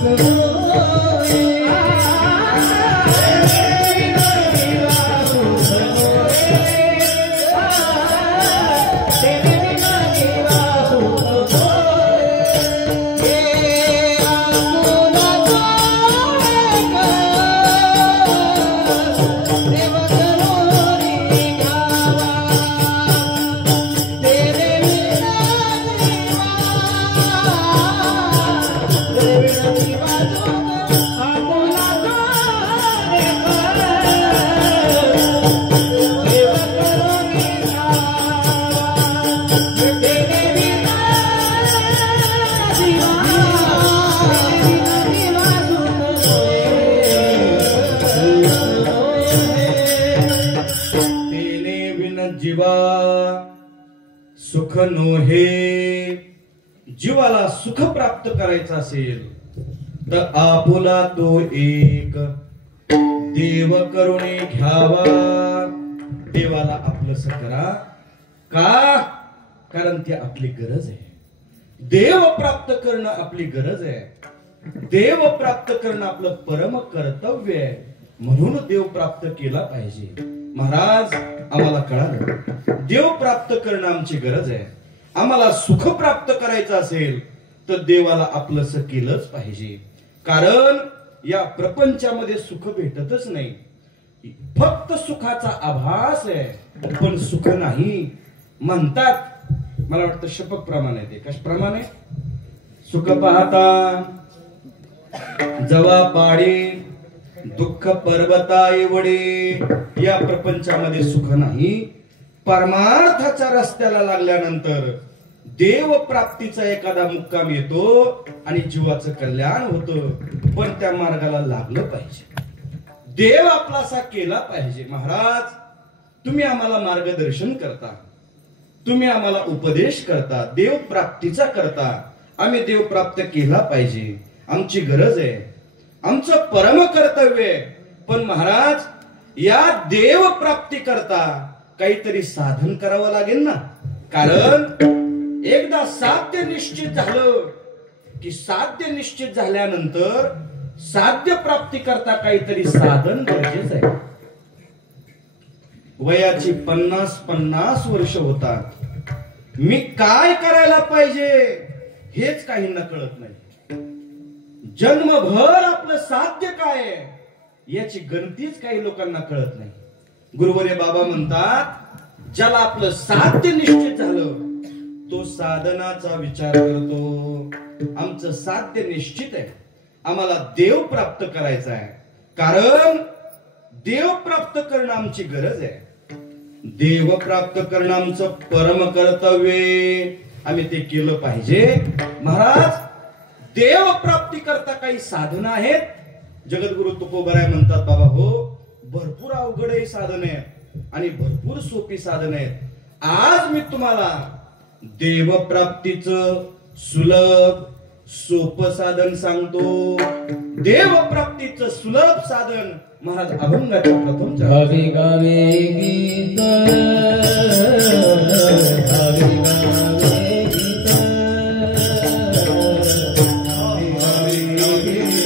सुख नोहे. जीवाला सुख प्राप्त करायचं असेल तर आपुला तो एक देव करुणे घ्यावा. देवाला आपलंस करा. का? कारण ती आपली गरज आहे. देव प्राप्त करणं आपली गरज आहे. देव प्राप्त करणं आपलं परम कर्तव्य आहे. म्हणून देव प्राप्त केला पाहिजे. महाराज आम्हाला कळालं, देव प्राप्त करणं आमची गरज आहे. आम्हाला सुख प्राप्त करायचं असेल तर देवाला आपलंस केलंच पाहिजे. कारण या प्रपंचामध्ये सुख भेटतच नाही. फक्त सुखाचा आभास आहे, पण सुख नाही. म्हणतात, मला वाटतं शपथ प्रमाणे ते कशाप्रमाणे, सुख पाहता जवा पाडे दुःख पर्वता एवढे. या प्रपंचामध्ये सुख नाही. परमार्थाच्या रस्त्याला लागल्यानंतर देव प्राप्तीचा एखादा मुक्काम येतो आणि जीवाचं कल्याण होतं. पण त्या मार्गाला लागलं पाहिजे. देव आपलासा केला पाहिजे. महाराज तुम्ही आम्हाला मार्गदर्शन करता, तुम्ही आम्हाला उपदेश करता, देव प्राप्तीचा करता. आम्ही देव प्राप्त केला पाहिजे, आमची गरज आहे, आमचं परम कर्तव्य आहे. पण महाराज या देव प्राप्ती करता काहीतरी साधन करावं लागेल ना. कारण एकदा साध्य निश्चित झालं की साध्य निश्चित झाल्यानंतर साध्य प्राप्ती करता काहीतरी साधन गरजेचं आहे. वयाची 50 वर्ष होतात. मी काय करायला पाहिजे हेच काहींना कळत नाही. जन्मभर आपलं साध्य काय आहे याची गणतीच काही लोकांना कळत नाही. गुरुवर्य बाबा म्हणतात, ज्याला आपलं साध्य निश्चित झालं तो साधनाचा विचार करतो. आमचं साध्य निश्चित आहे, आम्हाला देव प्राप्त करायचा आहे. कारण देव प्राप्त करणं आमची गरज आहे. देव प्राप्त करणं आमचं परम कर्तव्य. आम्ही ते केलं पाहिजे. महाराज देव प्राप्ती करता काही साधनं आहेत. जगद्गुरु तुकोबराय म्हणतात, बाबा हो भरपूर अवघड ही साधन आहेत आणि भरपूर सोपी साधन आहेत. आज मी तुम्हाला देव प्राप्तीचं सुलभ सोपं साधन सांगतो, देव प्राप्तीचं सुलभ साधन महाराज अभंगाच्या प्रथम गावे गावे गीत गावे गावे गीत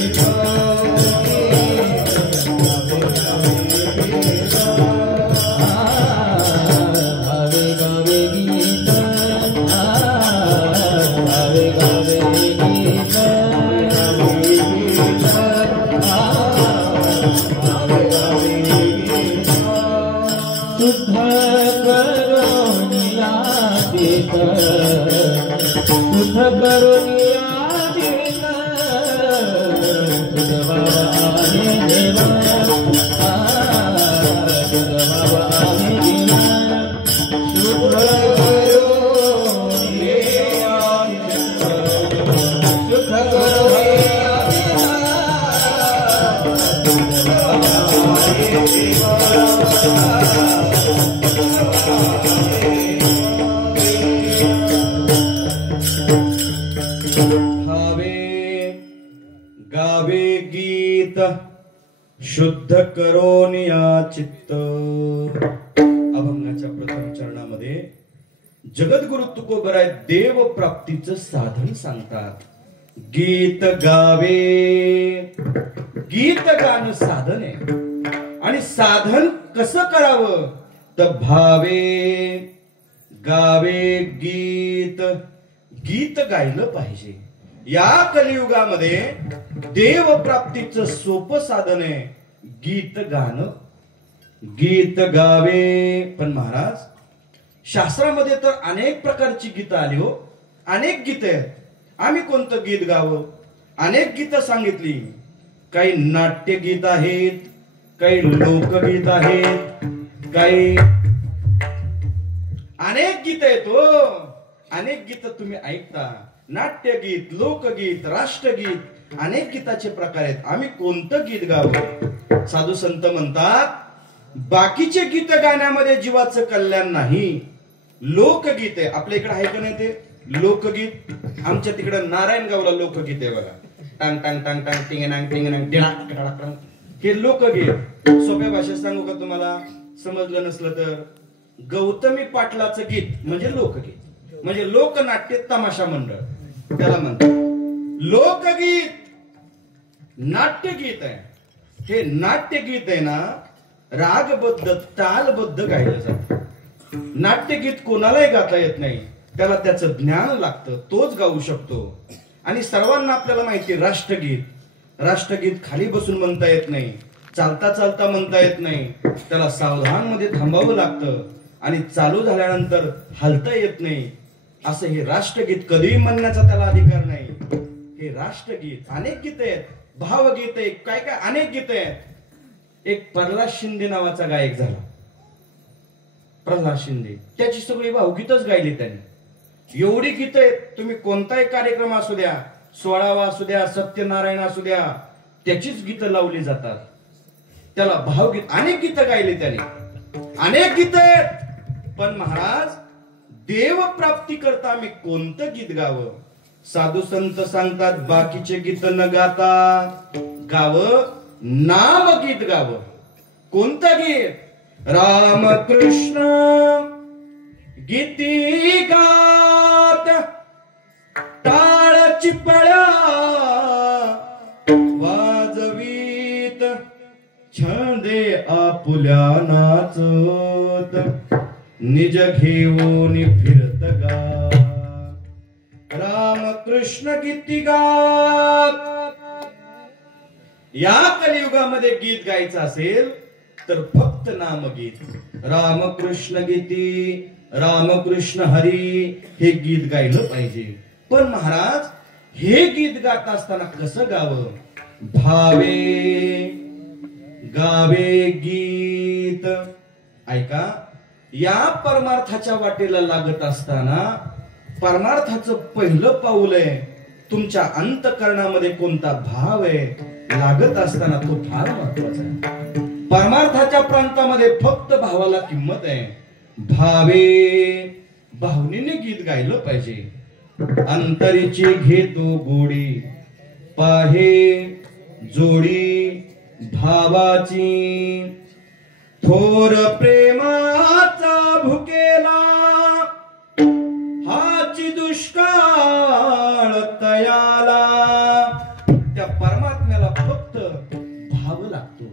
गावे गीत शुद्ध करोन या चित्त. अभंगाच्या प्रथम चरणामध्ये जगद्गुरु तुकोबराय देव प्राप्तीचं साधन सांगतात. गीत गावे, गीत गाणं साधन आहे आणि साधन कसं करावं तर भावे गावे गीत, गीत गायलं पाहिजे. या कलियुगामध्ये देव प्राप्तीचं सोपं साधन आहे गीत गाणं, गीत गावे. पण महाराज शास्त्रामध्ये तर अनेक प्रकारची गीतं आली हो, अनेक गीत आहेत. आम्ही कोणतं गीत गावं? अनेक गीतं सांगितली. काही नाट्य गीत आहेत, काही लोकगीत आहेत, काही अनेक गीत आहेत हो. अनेक गीत तुम्ही ऐकता, नाट्यगीत, लोकगीत, राष्ट्रगीत, अनेक गीताचे प्रकार आहेत. आम्ही कोणतं गीत गावं? साधू संत म्हणतात बाकीचे गीत गाण्यामध्ये जीवाचं कल्याण नाही. लोकगीत आहे आपल्या इकडे, आहे का नाही ते लोकगीत? आमच्या तिकडे नारायणगावला लोकगीत आहे बघा. टांग टांग टांग टांग टिंगनांग टिंगनांग टिंग, हे लोकगीत. सोप्या भाषेत सांगू का तुम्हाला, समजलं नसलं तर? गौतमी पाटलाचं गीत म्हणजे लोकगीत, म्हणजे लोकनाट्य तमाशा मंडळ त्याला म्हणतात लोकगीत. नाट्यगीत आहे हे, नाट्यगीत आहे ना रागबद्ध तालबद्ध गायलं जातं. नाट्यगीत कोणालाही गाता येत नाही, त्याला त्याचं ज्ञान लागतं, तोच गाऊ शकतो. आणि सर्वांना आपल्याला माहिती राष्ट्रगीत, राष्ट्रगीत खाली बसून म्हणता येत नाही, चालता चालता म्हणता येत नाही, त्याला सावधान मध्ये थांबावं लागतं आणि चालू झाल्यानंतर हलता येत नाही. असं हे राष्ट्रगीत कधीही म्हणण्याचा त्याला अधिकार नाही. हे राष्ट्रगीत. अनेक गीत आहेत, भावगीत आहे, काय काय अनेक गीत आहेत. एक प्रल्हाद शिंदे नावाचा गायक झाला, प्रल्हाद शिंदे, त्याची सगळी भावगीतच गायली त्यांनी. एवढी गीत आहेत, तुम्ही कोणताही कार्यक्रम असू द्या, सोळावा असू द्या, सत्यनारायण असू द्या, त्याचीच गीतं लावली जातात. त्याला भावगीत, अनेक गीतं गायली त्यांनी, अनेक गीत आहेत. पण महाराज देव प्राप्ती करता आम्ही कोणतं गीत गावं? साधू संत सांगतात बाकीचे गीत न गाता गावं नाम गीत गावं. कोणतं गीत? राम कृष्ण गीती गात टाळ चिपळ्या वाजवीत छंदे आपुल्या नाचत निज घेऊन फिरत गा. राम कृष्ण गीती गात. या कलियुगामध्ये गीत गायचं असेल तर फक्त नामगीत, रामकृष्ण गीती, रामकृष्ण हरी हे गीत गायलं पाहिजे. पण महाराज हे गीत गात असताना कसं गावं? भावे गावे गीत. ऐका, या परमार्थाच्या वाटेला लागत असताना परमार्थाचं पहिलं पाऊल आहे तुमच्या अंतःकरणामध्ये कोणता भाव आहे लागत असताना तो फार महत्वाचा आहे. परमार्थाच्या प्रांतामध्ये फक्त भावाला किंमत आहे. भावे, भावनेने गीत गायलं पाहिजे. अंतरीची घेतो गोडी पाहे जोडी भावाची थोर प्रेमाचा भुकेला हाची दुष्काळ तयाला त्या परमात्म्याला फक्त भाव लागतो.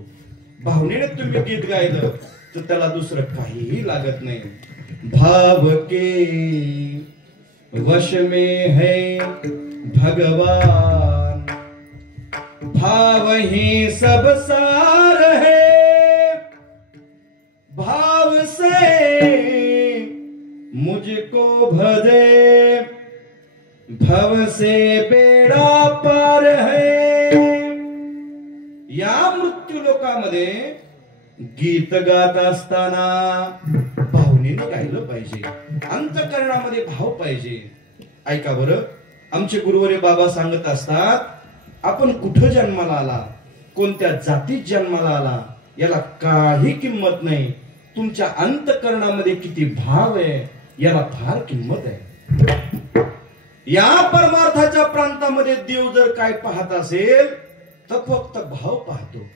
भावनेने तुम्ही गीत गायलं तर त्याला दुसरं काहीही लागत नाही. भाव के वश में है भगवान भाव ही सब सार है भाव से मुझको भजे भव से बेड़ा पार है. या मृत्यू लोकामध्ये गीत गात असताना भावनेने गायलं पाहिजे. अंतःकरणामध्ये भाव पाहिजे. ऐका बरं, आमचे गुरुवरे बाबा सांगत असतात, आपण कुठं जन्माला आला, कोणत्या जातीत जन्माला आला याला काही किंमत नाही. तुमच्या अंतःकरणामध्ये किती भाव आहे याला फार किंमत आहे. या परमार्थाच्या प्रांतामध्ये देव जर काय पाहत असेल तर फक्त भाव पाहतो.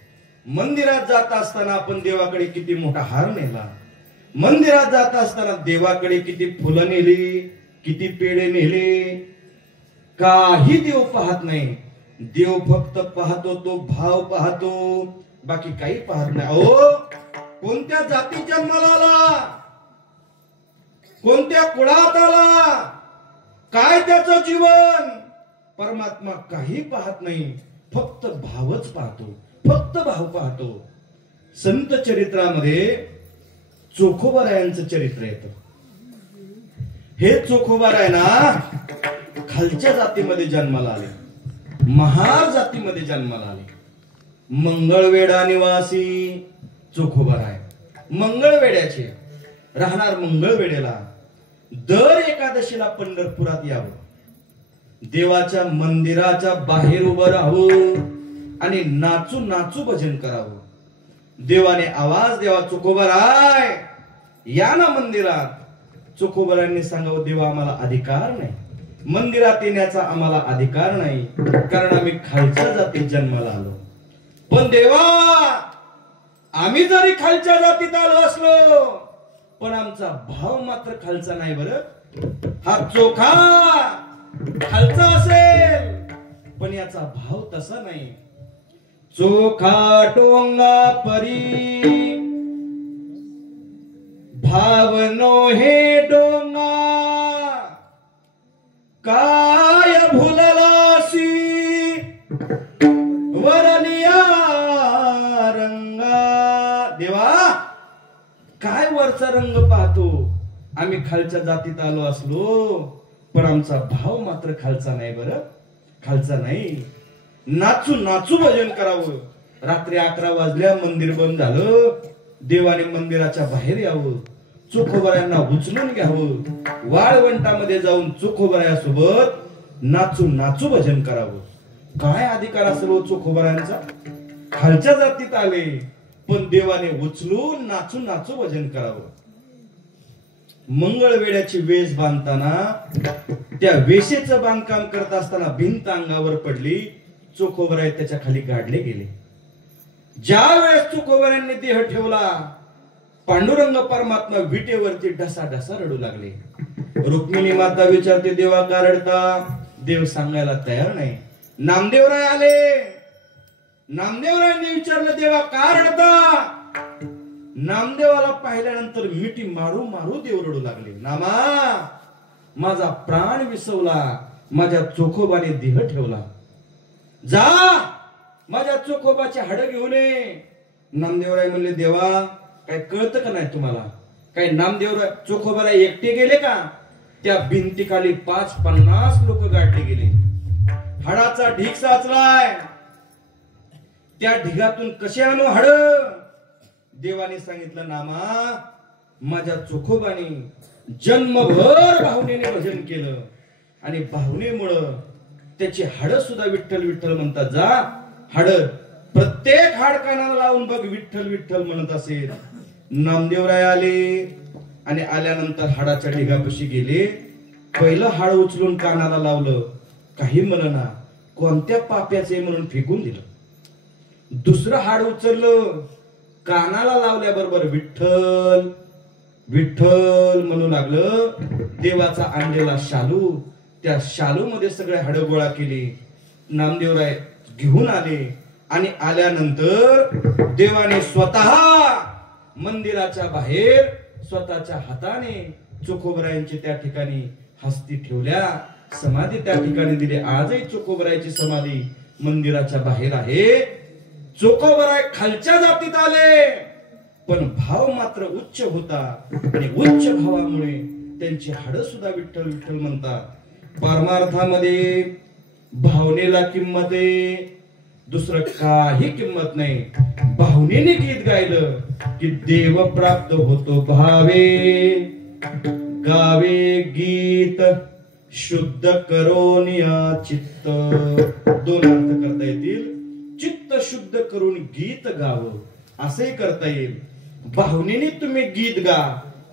मंदिरात जात असताना आपण देवाकडे किती मोठा हार नेला, मंदिरात जात असताना देवाकडे किती फुलं नेली, किती पेढे नेले, काही देव पाहत नाही. देव फक्त पाहतो तो भाव पाहतो, बाकी काही पाहत नाही. अहो, कोणत्या जाती जन्माला आला, कोणत्या कुळात आला, काय त्याचं जीवन, परमात्मा काही पाहत नाही. फक्त भावच पाहतो, फक्त भाव पाहतो. संत चरित्रामध्ये चोखोबारायांचं चरित्र येतं. हे चोखोबाराय ना खालच्या जातीमध्ये जन्माला आले, महार जातीमध्ये जन्माला आले. मंगळवेढा निवासी चोखोबाराय, मंगळवेढ्याचे, राहणार मंगळवेढेला. दर एकादशीला पंढरपुरात यावं, देवाच्या मंदिराच्या बाहेर उभं राहावं आणि नाचू नाचू भजन करावं. देवाने आवाज द्यावा, चोखोबाराय या ना मंदिरात. चोखोबारायांनी सांगावं, देवा आम्हाला अधिकार नाही, मंदिरात येण्याचा आम्हाला अधिकार नाही, कारण आम्ही खालच्या जातीत जन्माला आलो. पण देवा, आम्ही जरी खालच्या जातीत आलो असलो पण आमचा भाव मात्र खालचा नाही. बरं, हा चोखा खालचा असेल पण याचा भाव तसा नाही. चोखा डोंगा परी भावनो हे डोंगा काय भुललासी वरलिया रंगा. देवा, काय वरचा रंग पाहतो, आम्ही खालच्या जातीत आलो असलो पण आमचा भाव मात्र खालचा नाही. बरं, खालचा नाही. नाचू नाचू भजन करावं. रात्री 11 वाजल्या, मंदिर बंद झालं, देवाने मंदिराच्या बाहेर यावं, चोखोबारायांना उचलून घ्यावं, वाळवंटामध्ये जाऊन चोखोबारायासोबत नाचू नाचू भजन करावं. काय अधिकार असेल चोखोबारायांचा? खालच्या जातीत आले पण देवाने उचलून नाचू नाचू भजन करावं. मंगळवेढ्याची वेश बांधताना त्या वेशेचं बांधकाम करत असताना भिंत अंगावर पडली. चोखोबाराय त्याच्या खाली गाडले गेले. ज्या वेळेस चोखोबारायांनी देह ठेवला, पांडुरंग परमात्मा विटेवरती ढसा ढसा रडू लागले. रुक्मिणी माता विचारते, देवा का रडता? देव सांगायला तयार नाही. नामदेवराय आले, नामदेवरायांनी विचारलं, देवा का रडता? नामदेवाला पाहिल्यानंतर मिठी मारू मारू देव रडू लागले. नामा, माझा प्राण विसवला, माझ्या चोखोबाने देह ठेवला, जा माझ्या चोखोबाचे हाड घेऊन ये. नामदेवराय म्हणले, देवा काय कळतं का नाही तुम्हाला? काय नामदेवराय चोखोबाला एकटे गेले का? त्या भिंतीखाली 50 लोक गाडले गेले. हाडाचा ढीग साचलाय, त्या ढिगातून कसे आणू हाड? देवाने सांगितलं, नामा, माझ्या चोखोबाने जन्मभर भावनेने भजन केलं आणि भावनेमुळं त्याची हाड सुद्धा विठ्ठल विठ्ठल म्हणतात. जा, हाड प्रत्येक हाड कानाला लावून बघ, विठ्ठल विठ्ठल म्हणत असेल. नामदेवराय आले आणि आल्यानंतर हाडाच्या ढिगापाशी गेले. पहिलं हाड उचलून कानाला लावलं, काही म्हणना, कोणत्या पाप्याचे म्हणून फेकून दिलं. दुसरं हाड उचललं, कानाला लावल्याबरोबर विठ्ठल विठ्ठल म्हणू लागलं. देवाचा आणलेला शालू, त्या शालू मध्ये सगळे हाड गोळा केले. नामदेवराय घेऊन आले आणि आल्यानंतर देवाने स्वतः मंदिराच्या बाहेर स्वतःच्या हाताने चोखोबरायांची त्या ठिकाणी हस्ती ठेवल्या, समाधी त्या ठिकाणी दिली. आजही चोखोबरायाची समाधी मंदिराच्या बाहेर आहे. चोखोबराय खालच्या जातीत आले, पण भाव मात्र उच्च होता आणि उच्च भावामुळे त्यांची हाडं सुद्धा विठ्ठल विठ्ठल म्हणतात. परमार्थामध्ये भावनेला किंमत आहे, दुसरं काही किंमत नाही. भावनेने गीत गायलं की देव प्राप्त होतो भावे. गावे गीत शुद्ध करोनिया चित्त. दोन अर्थ करता येतील. चित्त शुद्ध करून गीत गावं असंही करता येईल. भावनेने तुम्ही गीत गा,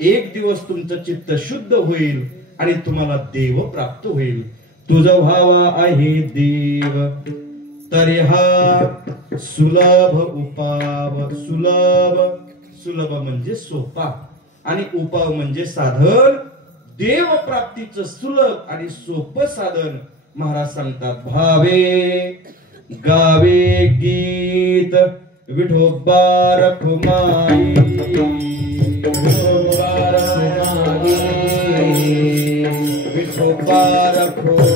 एक दिवस तुमचं चित्त शुद्ध होईल आणि तुम्हाला देव प्राप्त होईल. तुझा भावा आहे देव तरी हा सुलभ उपाव. सुलभ सुलभ म्हणजे सोपा आणि उपाव म्हणजे साधन. देव प्राप्तीचं सुलभ आणि सोपं साधन महाराज सांगतात. भावे गावे गीत विठोबा रखुमाई. विठोबा रखुमाई.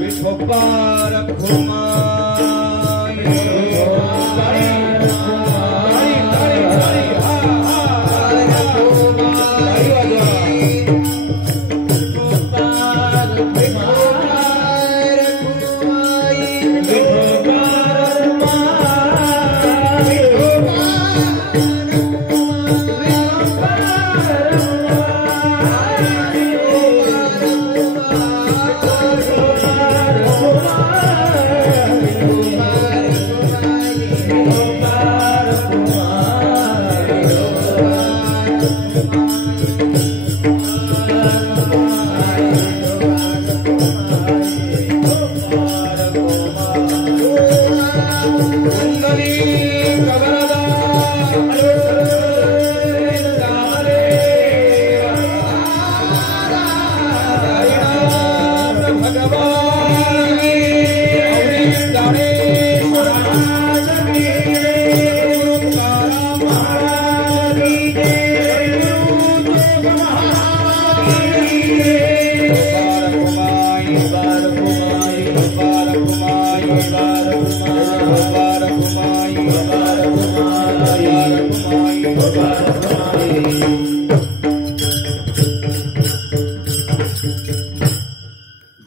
विठोबा रखुमाई.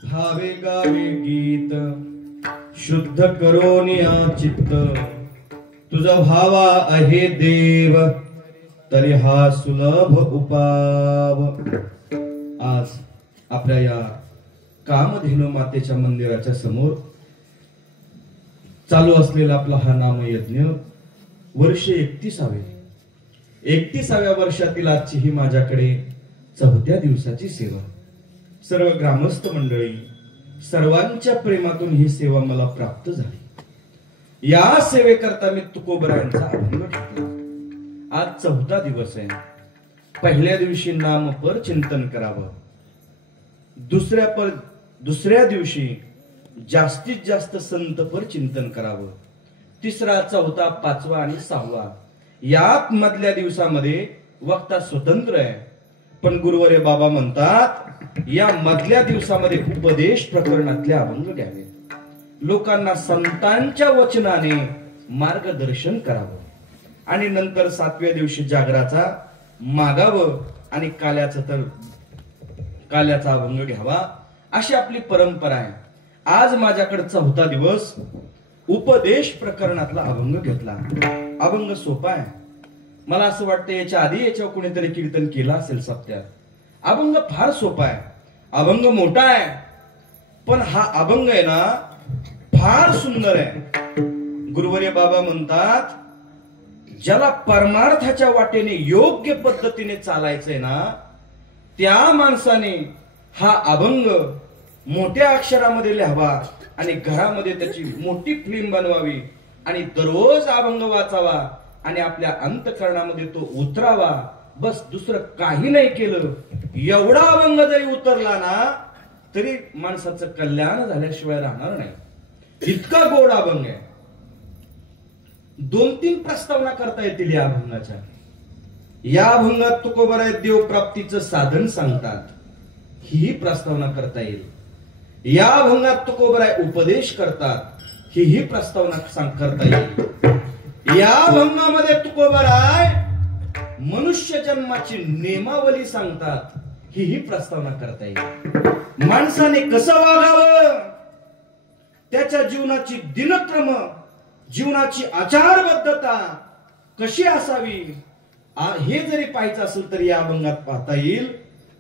भावे गावे गीत शुद्ध करोनिया चित्त. तुझा भावा आहे देव तरी हा सुलभ उपाव. आज आपल्या या कामधेनु मातेच्या मंदिराच्या समोर चालू असलेला आपला हा नामयज्ञ वर्ष 31व्या वर्षातील आजची ही माझ्याकडे 4थ्या दिवसाची सेवा. सर्व ग्रामस्थ मंडळी सर्वांच्या प्रेमातून ही सेवा मला प्राप्त झाली. या सेवेकरता मी तुकोबरायांचा अभंग घेतला. आज 4था दिवस आहे. पहिल्या दिवशी नामपर चिंतन करावं, दुसऱ्या दिवशी जास्तीत जास्त संतपर चिंतन करावं, तिसरा, चौथा, 5वा आणि 6वा या मधल्या दिवसामध्ये वक्ता स्वतंत्र आहे. पण गुरुवर्य बाबा म्हणतात या मधल्या दिवसामध्ये उपदेश प्रकरणातले अभंग घ्यावे, लोकांना संतांच्या वचनाने मार्गदर्शन करावं आणि नंतर 7व्या दिवशी जागराचा मागावं आणि काल्याचा अभंग घ्यावा, अशी आपली परंपरा आहे. आज माझ्याकडे 4था दिवस उपदेश प्रकरणातला अभंग घेतला. अभंग सोपा आहे. मला असं वाटतं याच्या आधी याच्यावर कोणीतरी कीर्तन केलं असेल सप्त्यात. अभंग फार सोपा आहे. अभंग मोठा आहे, पण हा अभंग आहे ना फार सुंदर आहे. गुरुवर्य बाबा म्हणतात ज्याला परमार्थाच्या वाटेने योग्य पद्धतीने चालायचंय ना, त्या माणसाने हा अभंग मोठ्या अक्षरामध्ये लिहावा आणि घरामध्ये त्याची मोठी फिल्म बनवावी आणि दररोज अभंग वाचावा आणि आपल्या अंतःकरणामध्ये तो उतरावा. बस दुसरं काही नाही केलं. एवढा अभंग जरी उतरला ना तरी माणसाचं कल्याण झाल्याशिवाय राहणार नाही. इतका गोड अभंग आहे. 2-3 प्रस्तावना करता येतील या अभंगाच्या. या अभंगात तुकोबराय देव प्राप्तीचं साधन सांगतात, ही प्रस्तावना करता येईल. या अभंगात तुकोबराय उपदेश करतात, ही प्रस्तावना करता येईल. या अभंगामध्ये तुकोबराय मनुष्य जन्माची नियमावली सांगतात, ही प्रस्तावना करता येईल. माणसाने कसं वागावं, त्याच्या जीवनाची दिनक्रम, जीवनाची आचारबद्धता कशी असावी, हे जरी पाहायचं असेल तर या अभंगात पाहता येईल.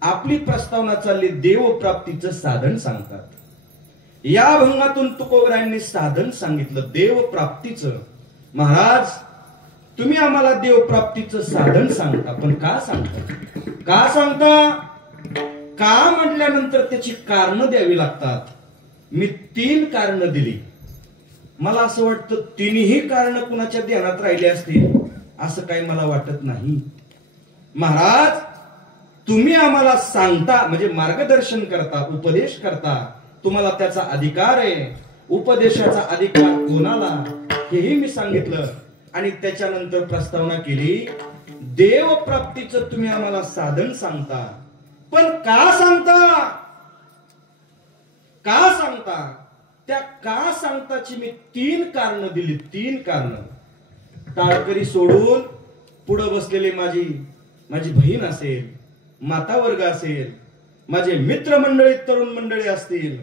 आपली प्रस्तावना चालली देवप्राप्तीचं साधन सांगतात. या अभंगातून तुकोबरायांनी साधन सांगितलं देवप्राप्तीचं. महाराज, तुम्ही आम्हाला देवप्राप्तीचं साधन सांगता, पण का सांगता? का सांगता? का म्हटल्यानंतर त्याची कारण द्यावी लागतात. मी 3 कारण दिली. मला असं वाटतं 3ही कारण कुणाच्या ध्यानात राहिली असतील असं काही मला वाटत नाही. महाराज, तुम्ही आम्हाला सांगता म्हणजे मार्गदर्शन करता, उपदेश करता, तुम्हाला त्याचा अधिकार आहे. उपदेशाचा अधिकार कोणाला, हेही मी सांगितलं आणि त्याच्यानंतर प्रस्तावना केली. देवप्राप्तीचं तुम्ही आम्हाला साधन सांगता, पण का सांगता? का सांगता? त्या का सांगताची मी 3 कारण दिली. 3 कारण. टाळकरी सोडून पुढे बसलेले माझी बहीण असेल, माता वर्ग असेल, माझे मित्र मंडळी, तरुण मंडळी असतील,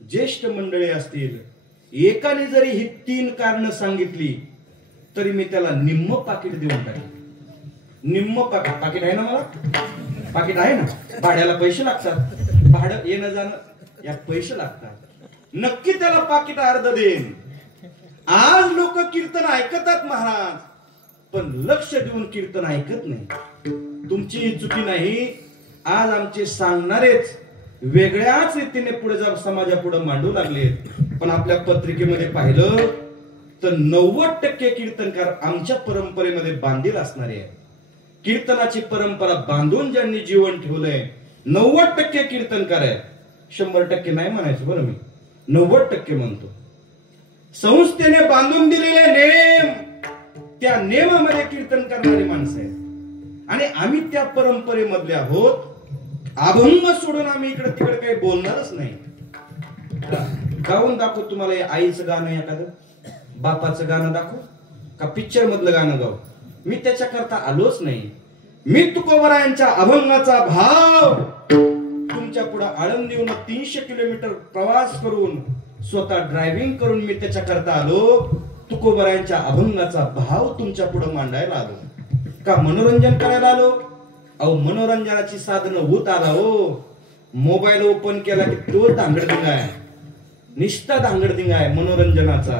ज्येष्ठ मंडळी असतील, एकाने जरी ही 3 कारण सांगितली तरी मी त्याला निम्म पाकिट देऊन टाकेन. निम्म पाकिट आहे ना, मला पाकिट आहे ना. भाड्याला पैसे लागतात, भाडं येणं जाणं या पैसे लागतात. नक्की त्याला पाकिट अर्ध देईन. आज लोक कीर्तन ऐकतात महाराज, पण लक्ष देऊन कीर्तन ऐकत नाही. तुमची चुकी नाही. आज आमचे सांगणारेच वेगळ्याच रीतीने पुढे जा समाजापुढे मांडू लागले. पण आपल्या पत्रिकेमध्ये पाहिलं तर 90% कीर्तनकार आमच्या परंपरेमध्ये बांधील असणारे आहे. कीर्तनाची परंपरा बांधून ज्यांनी जीवन ठेवलंय 90% कीर्तनकार आहे. 100% नाही म्हणायचं बरं, मी 90% म्हणतो. संस्थेने बांधून दिलेले नेम, त्या नेमामध्ये कीर्तन करणारी माणसं आहेत आणि आम्ही त्या परंपरेमधले आहोत. अभंग सोडून आम्ही इकडे तिकडे काही बोलणारच नाही. गाऊन दाखव तुम्हाला आईचं गाणं, एखादं बापाचं गाणं दाखव का पिक्चर मधलं गाणं गाव. मी त्याच्याकरता आलोच नाही. मी तुकोबरायांच्या अभंगाचा भाव तुमच्या पुढे आळंदीहून 300 किलोमीटर प्रवास करून, स्वतः ड्रायव्हिंग करून मी त्याच्याकरता आलो. तुकोबरायांच्या अभंगाचा भाव तुमच्या पुढे मांडायला आलो. का मनोरंजन करायला आलो? अहो, मनोरंजनाची साधनं होत आला हो. मोबाईल ओपन केला की तो धांगडधिंगा आहे, निष्ठा धांगडधिंगा आहे मनोरंजनाचा.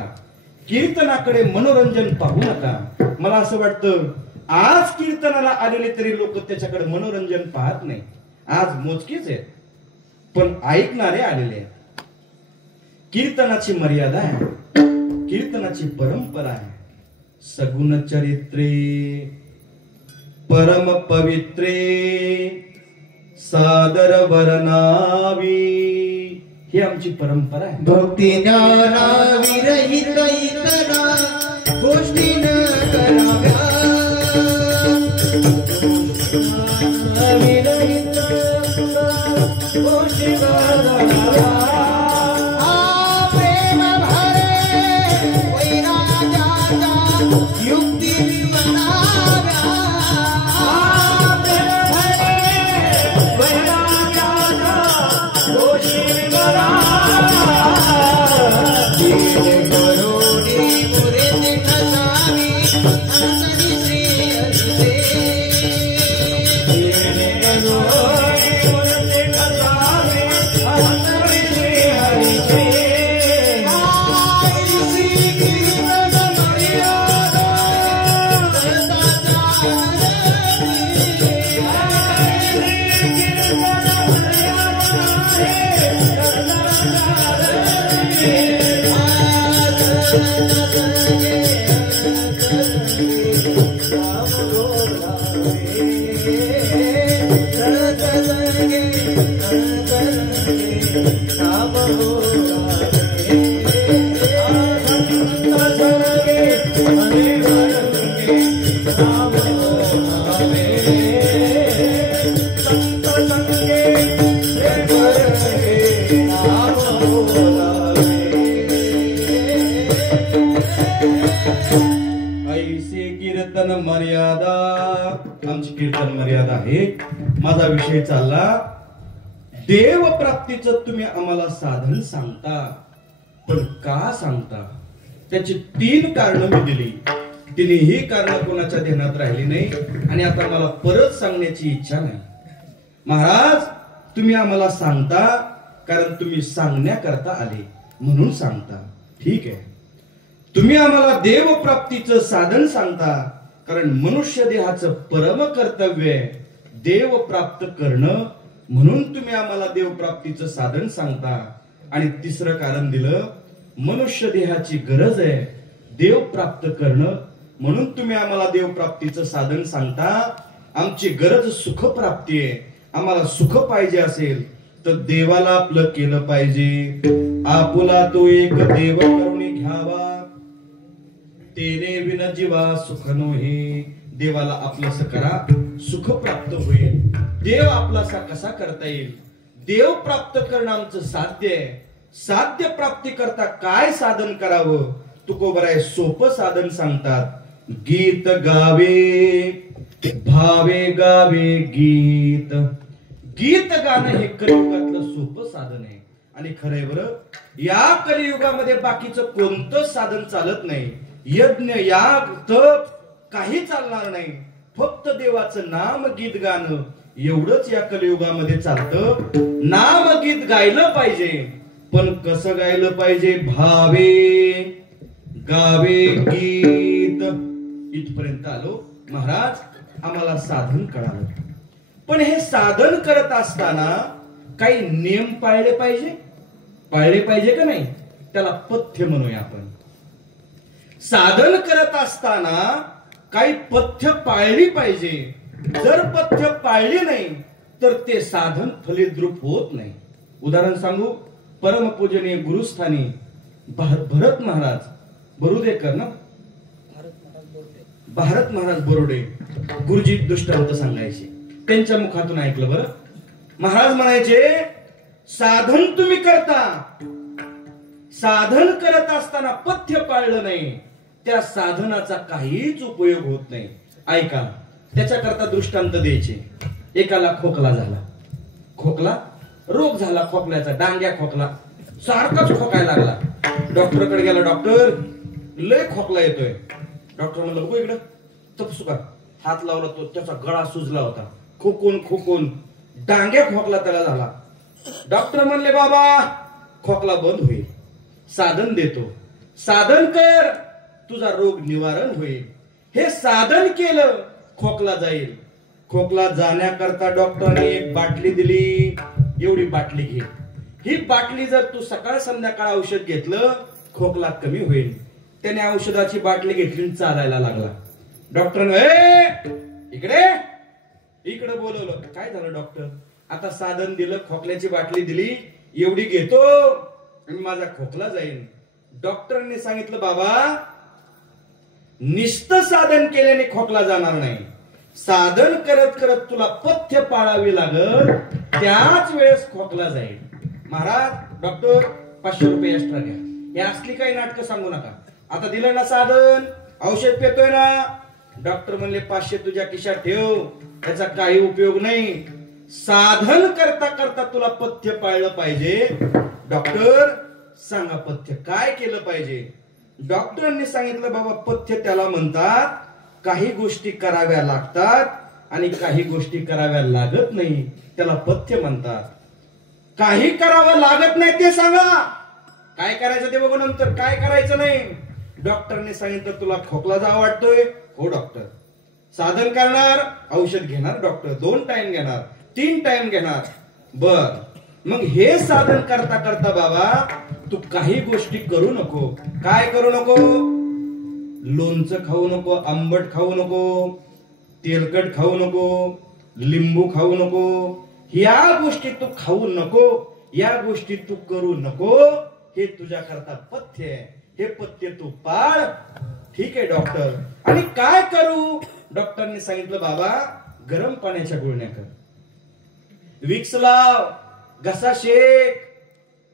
कीर्तनाकडे मनोरंजन पाहू नका. मला असं वाटतं आज कीर्तनाला आलेले तरी लोक त्याच्याकडे मनोरंजन पाहत नाही. आज मोजकेच आहेत, पण ऐकणारे आलेले आहेत. कीर्तनाची मर्यादा आहे, कीर्तनाची परंपरा आहे. सगुण चरित्रे परम पवित्रे सादर वर्णावी, ही आमची परंपरा आहे. भक्ती ज्ञाना विरहित इतरा गोष्टी न कराव्या. विरहित गोष्टी न कराव्या. प्रेम भरे वैराग्याचा युक्ती बनाव्या. प्रेम भरे वैराग्याचा गोष्टी बनाव्या. करोडी मुरे नसावी मर्यादा आमची कीर्तन मर्यादा आहे. माझा विषय चालला देव प्राप्तीचं तुम्ही आम्हाला साधन सांगता, पण का सांगता? त्याची 3 कारणं मी दिली. तिन्ही कारणं कोणाच्या ध्यानात राहिली नाही आणि आता मला परत सांगण्याची इच्छा नाही. महाराज तुम्ही आम्हाला सांगता कारण तुम्ही सांगण्याकरता आले म्हणून सांगता. ठीक आहे. तुम्ही आम्हाला देव प्राप्तीचं साधन सांगता कारण मनुष्य देहाचं परम कर्तव्य आहे देव प्राप्त करणं, म्हणून तुम्ही आम्हाला देव प्राप्तीचं साधन सांगता. आणि 3रं कारण दिलं मनुष्य देहाची गरज आहे देव प्राप्त करणं, म्हणून तुम्ही आम्हाला देव प्राप्तीचं साधन सांगता. आमची गरज सुख प्राप्ती आहे. आम्हाला सुख पाहिजे असेल तर देवाला आपलं केलं पाहिजे. आपुला तो एक देव करून घ्यावा तेने विन जीवा सुख नोहे. देवाला आपलंस करा सुख प्राप्त होईल. देव आपलासा कसा करता येईल? देव प्राप्त करणं आमचं साध्य आहे. साध्य प्राप्ती करता काय साधन करावं? तुकोबराय सोपं साधन सांगतात. गीत गावे भावे गावे गीत. गीत गाणं हे कलियुगातलं सोपं साधन आहे. आणि खरंय बरं या कलियुगामध्ये बाकीचं कोणतं साधन चालत नाही. यज्ञ याग तप काही चालणार नाही. फक्त देवाचं नाम गीत गाणं एवढंच या कलियुगामध्ये चालतं. नाम गीत गायलं पाहिजे, पण कसं गायलं पाहिजे? भावे गावे गीत. इथपर्यंत आलो. महाराज आम्हाला साधन कळालं, पण हे साधन करत असताना काही नियम पाळले पाहिजे. पाळले पाहिजे का नाही? त्याला पथ्य म्हणूया आपण. साधन करत असताना काही पथ्य पाळली पाहिजे. जर पथ्य पाळली नाही तर ते साधन फलिद्रूप होत नाही. उदाहरण सांगू. परमपूजनीय गुरुस्थानी भरत महाराज बरुडेकर ना, भारत महाराज बरोडे गुरुजी दृष्टांत सांगायचे. त्यांच्या मुखातून ऐकलं बरं. महाराज म्हणायचे साधन तुम्ही करता, साधन करत असताना पथ्य पाळलं नाही त्या साधनाचा काहीच उपयोग होत नाही. ऐका त्याच्याकरता दृष्टांत द्यायचे. एकाला खोकला झाला, खोकला रोग झाला, खोकल्याचा डांग्या खोकला, सारखाच खोकायला लागला. डॉक्टरकडे गेला. डॉक्टर लय खोकला येतोय. डॉक्टर म्हणलं बघू इकडं. तपसुका हात लावला तो त्याचा गळा सुजला होता. खोकून खोकून डांग्या खोकला त्याला झाला. डॉक्टर म्हणले बाबा खोकला बंद होईल, साधन देतो, साधन कर, तुझा रोग निवारण होईल. हे साधन केलं खोकला जाईल. खोकला जाण्याकरता डॉक्टरने एक बाटली दिली. एवढी बाटली घे. ही बाटली जर तू सकाळ संध्याकाळ औषध घेतलं खोकला कमी होईल. त्याने औषधाची बाटली घेतली, चालायला लागला. डॉक्टरने इकडे इकडे बोलवलं. काय झालं डॉक्टर? आता साधन दिलं, खोकल्याची बाटली दिली, एवढी घेतो आणि माझा खोकला जाईल. डॉक्टरने सांगितलं बाबा निस्तं साधन केल्याने खोकला जाणार नाही. साधन करत करत तुला पथ्य पाळावी लागल, त्याच वेळेस खोकला जाईल. महाराज डॉक्टर 500 रुपये एक्स्ट्रा घ्या. हे असली काही नाटकं सांगू नका. आता दिलं ना साधन, औषध पेतोय ना. डॉक्टर म्हणले 500 तुझ्या खिशात ठेव, त्याचा काही उपयोग नाही. साधन करता करता तुला पथ्य पाळलं पाहिजे. डॉक्टर सांगा पथ्य काय केलं पाहिजे? डॉक्टरांनी सांगितलं बाबा पथ्य त्याला म्हणतात काही गोष्टी कराव्या लागतात आणि काही गोष्टी कराव्या लागत नाही, त्याला पथ्य म्हणतात. काही करावं लागत नाही ते सांगा. काय करायचं ते बघू नंतर. काय करायचं नाही. डॉक्टरने सांगितलं तुला खोकला जा वाटतोय, हो डॉक्टर. साधन करणार, औषध घेणार डॉक्टर, 2 टाइम घेणार, 3 टाइम घेणार. बर मग हे साधन करता करता बाबा तू काही गोष्टी करू नको. काय करू नको? लोणचं खाऊ नको, आंबट खाऊ नको, तेलकट खाऊ नको, लिंबू खाऊ नको. या गोष्टी तू खाऊ नको, या गोष्टी तू करू नको. हे तुझ्या करता पथ्य आहे. हे पथ्य तू पाळ. ठीक आहे डॉक्टर. आणि काय करू? डॉक्टरने सांगितलं बाबा गरम पाण्याच्या गुळण्या कर, विक्स लाव, घसा शेक.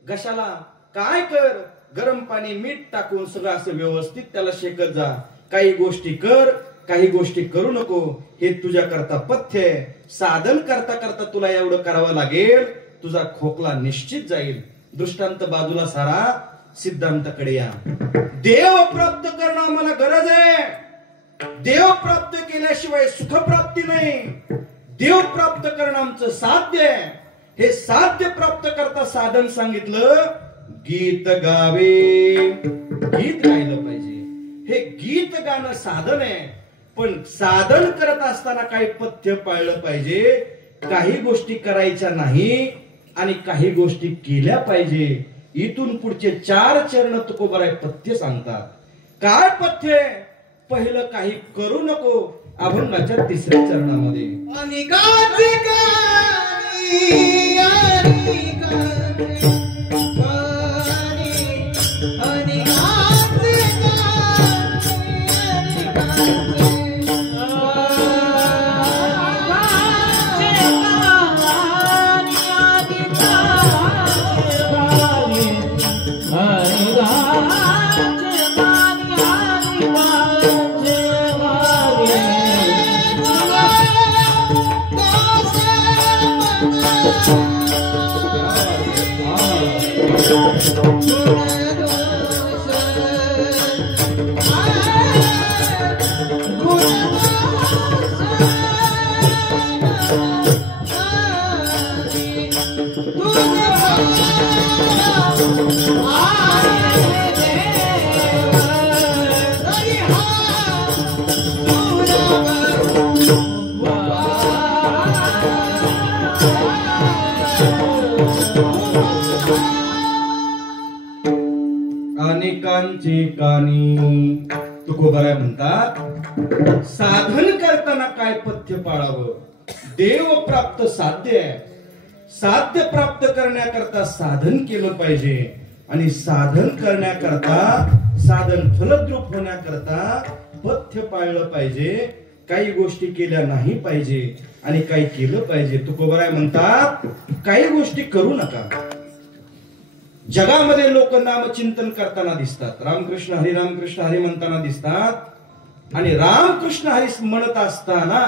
घशाला काय कर? गरम पाणी मीठ टाकून सगळं असं व्यवस्थित त्याला शेकत जा. काही गोष्टी कर, काही गोष्टी करू नको. हे तुझ्या करता पथ्य आहे. साधन करता करता तुला एवढं करावं लागेल, तुझा खोकला निश्चित जाईल. दृष्टांत बाजूला सारा, सिद्धांताकडे या. देव प्राप्त करणं आम्हाला गरज आहे. देव प्राप्त केल्याशिवाय सुखप्राप्ती नाही. देव प्राप्त करणं आमचं साध्य आहे. हे साध्य प्राप्त करता साधन सांगितलं. गीत गावे, गीत गायलं पाहिजे. हे गीत गाणं साधन आहे. पण साधन करत असताना काही पथ्य पाळलं पाहिजे. काही गोष्टी करायच्या नाही आणि काही गोष्टी केल्या पाहिजे. इथून पुढचे 4 चरण तुकोबाराय पथ्य सांगतात. काय पथ्य? पहिलं काही करू नको. अभंगाच्या 3ऱ्या चरणामध्ये अनेकांचे कानी. तुकोबाराय म्हणतात साधन करताना काय पथ्य पाळावं? देव प्राप्त साध्य आहे. साध्य प्राप्त करण्याकरता साधन केलं पाहिजे. आणि साधन करण्याकरता, साधन फलद्रूप होण्याकरता पथ्य पाळलं पाहिजे. काही गोष्टी केल्या नाही पाहिजे आणि काही केलं पाहिजे. तुकोबाराय म्हणतात काही गोष्टी करू नका. जगामध्ये लोक नामचिंतन करताना दिसतात. रामकृष्ण हरी, रामकृष्ण हरी म्हणताना दिसतात. आणि रामकृष्ण हरी म्हणत असताना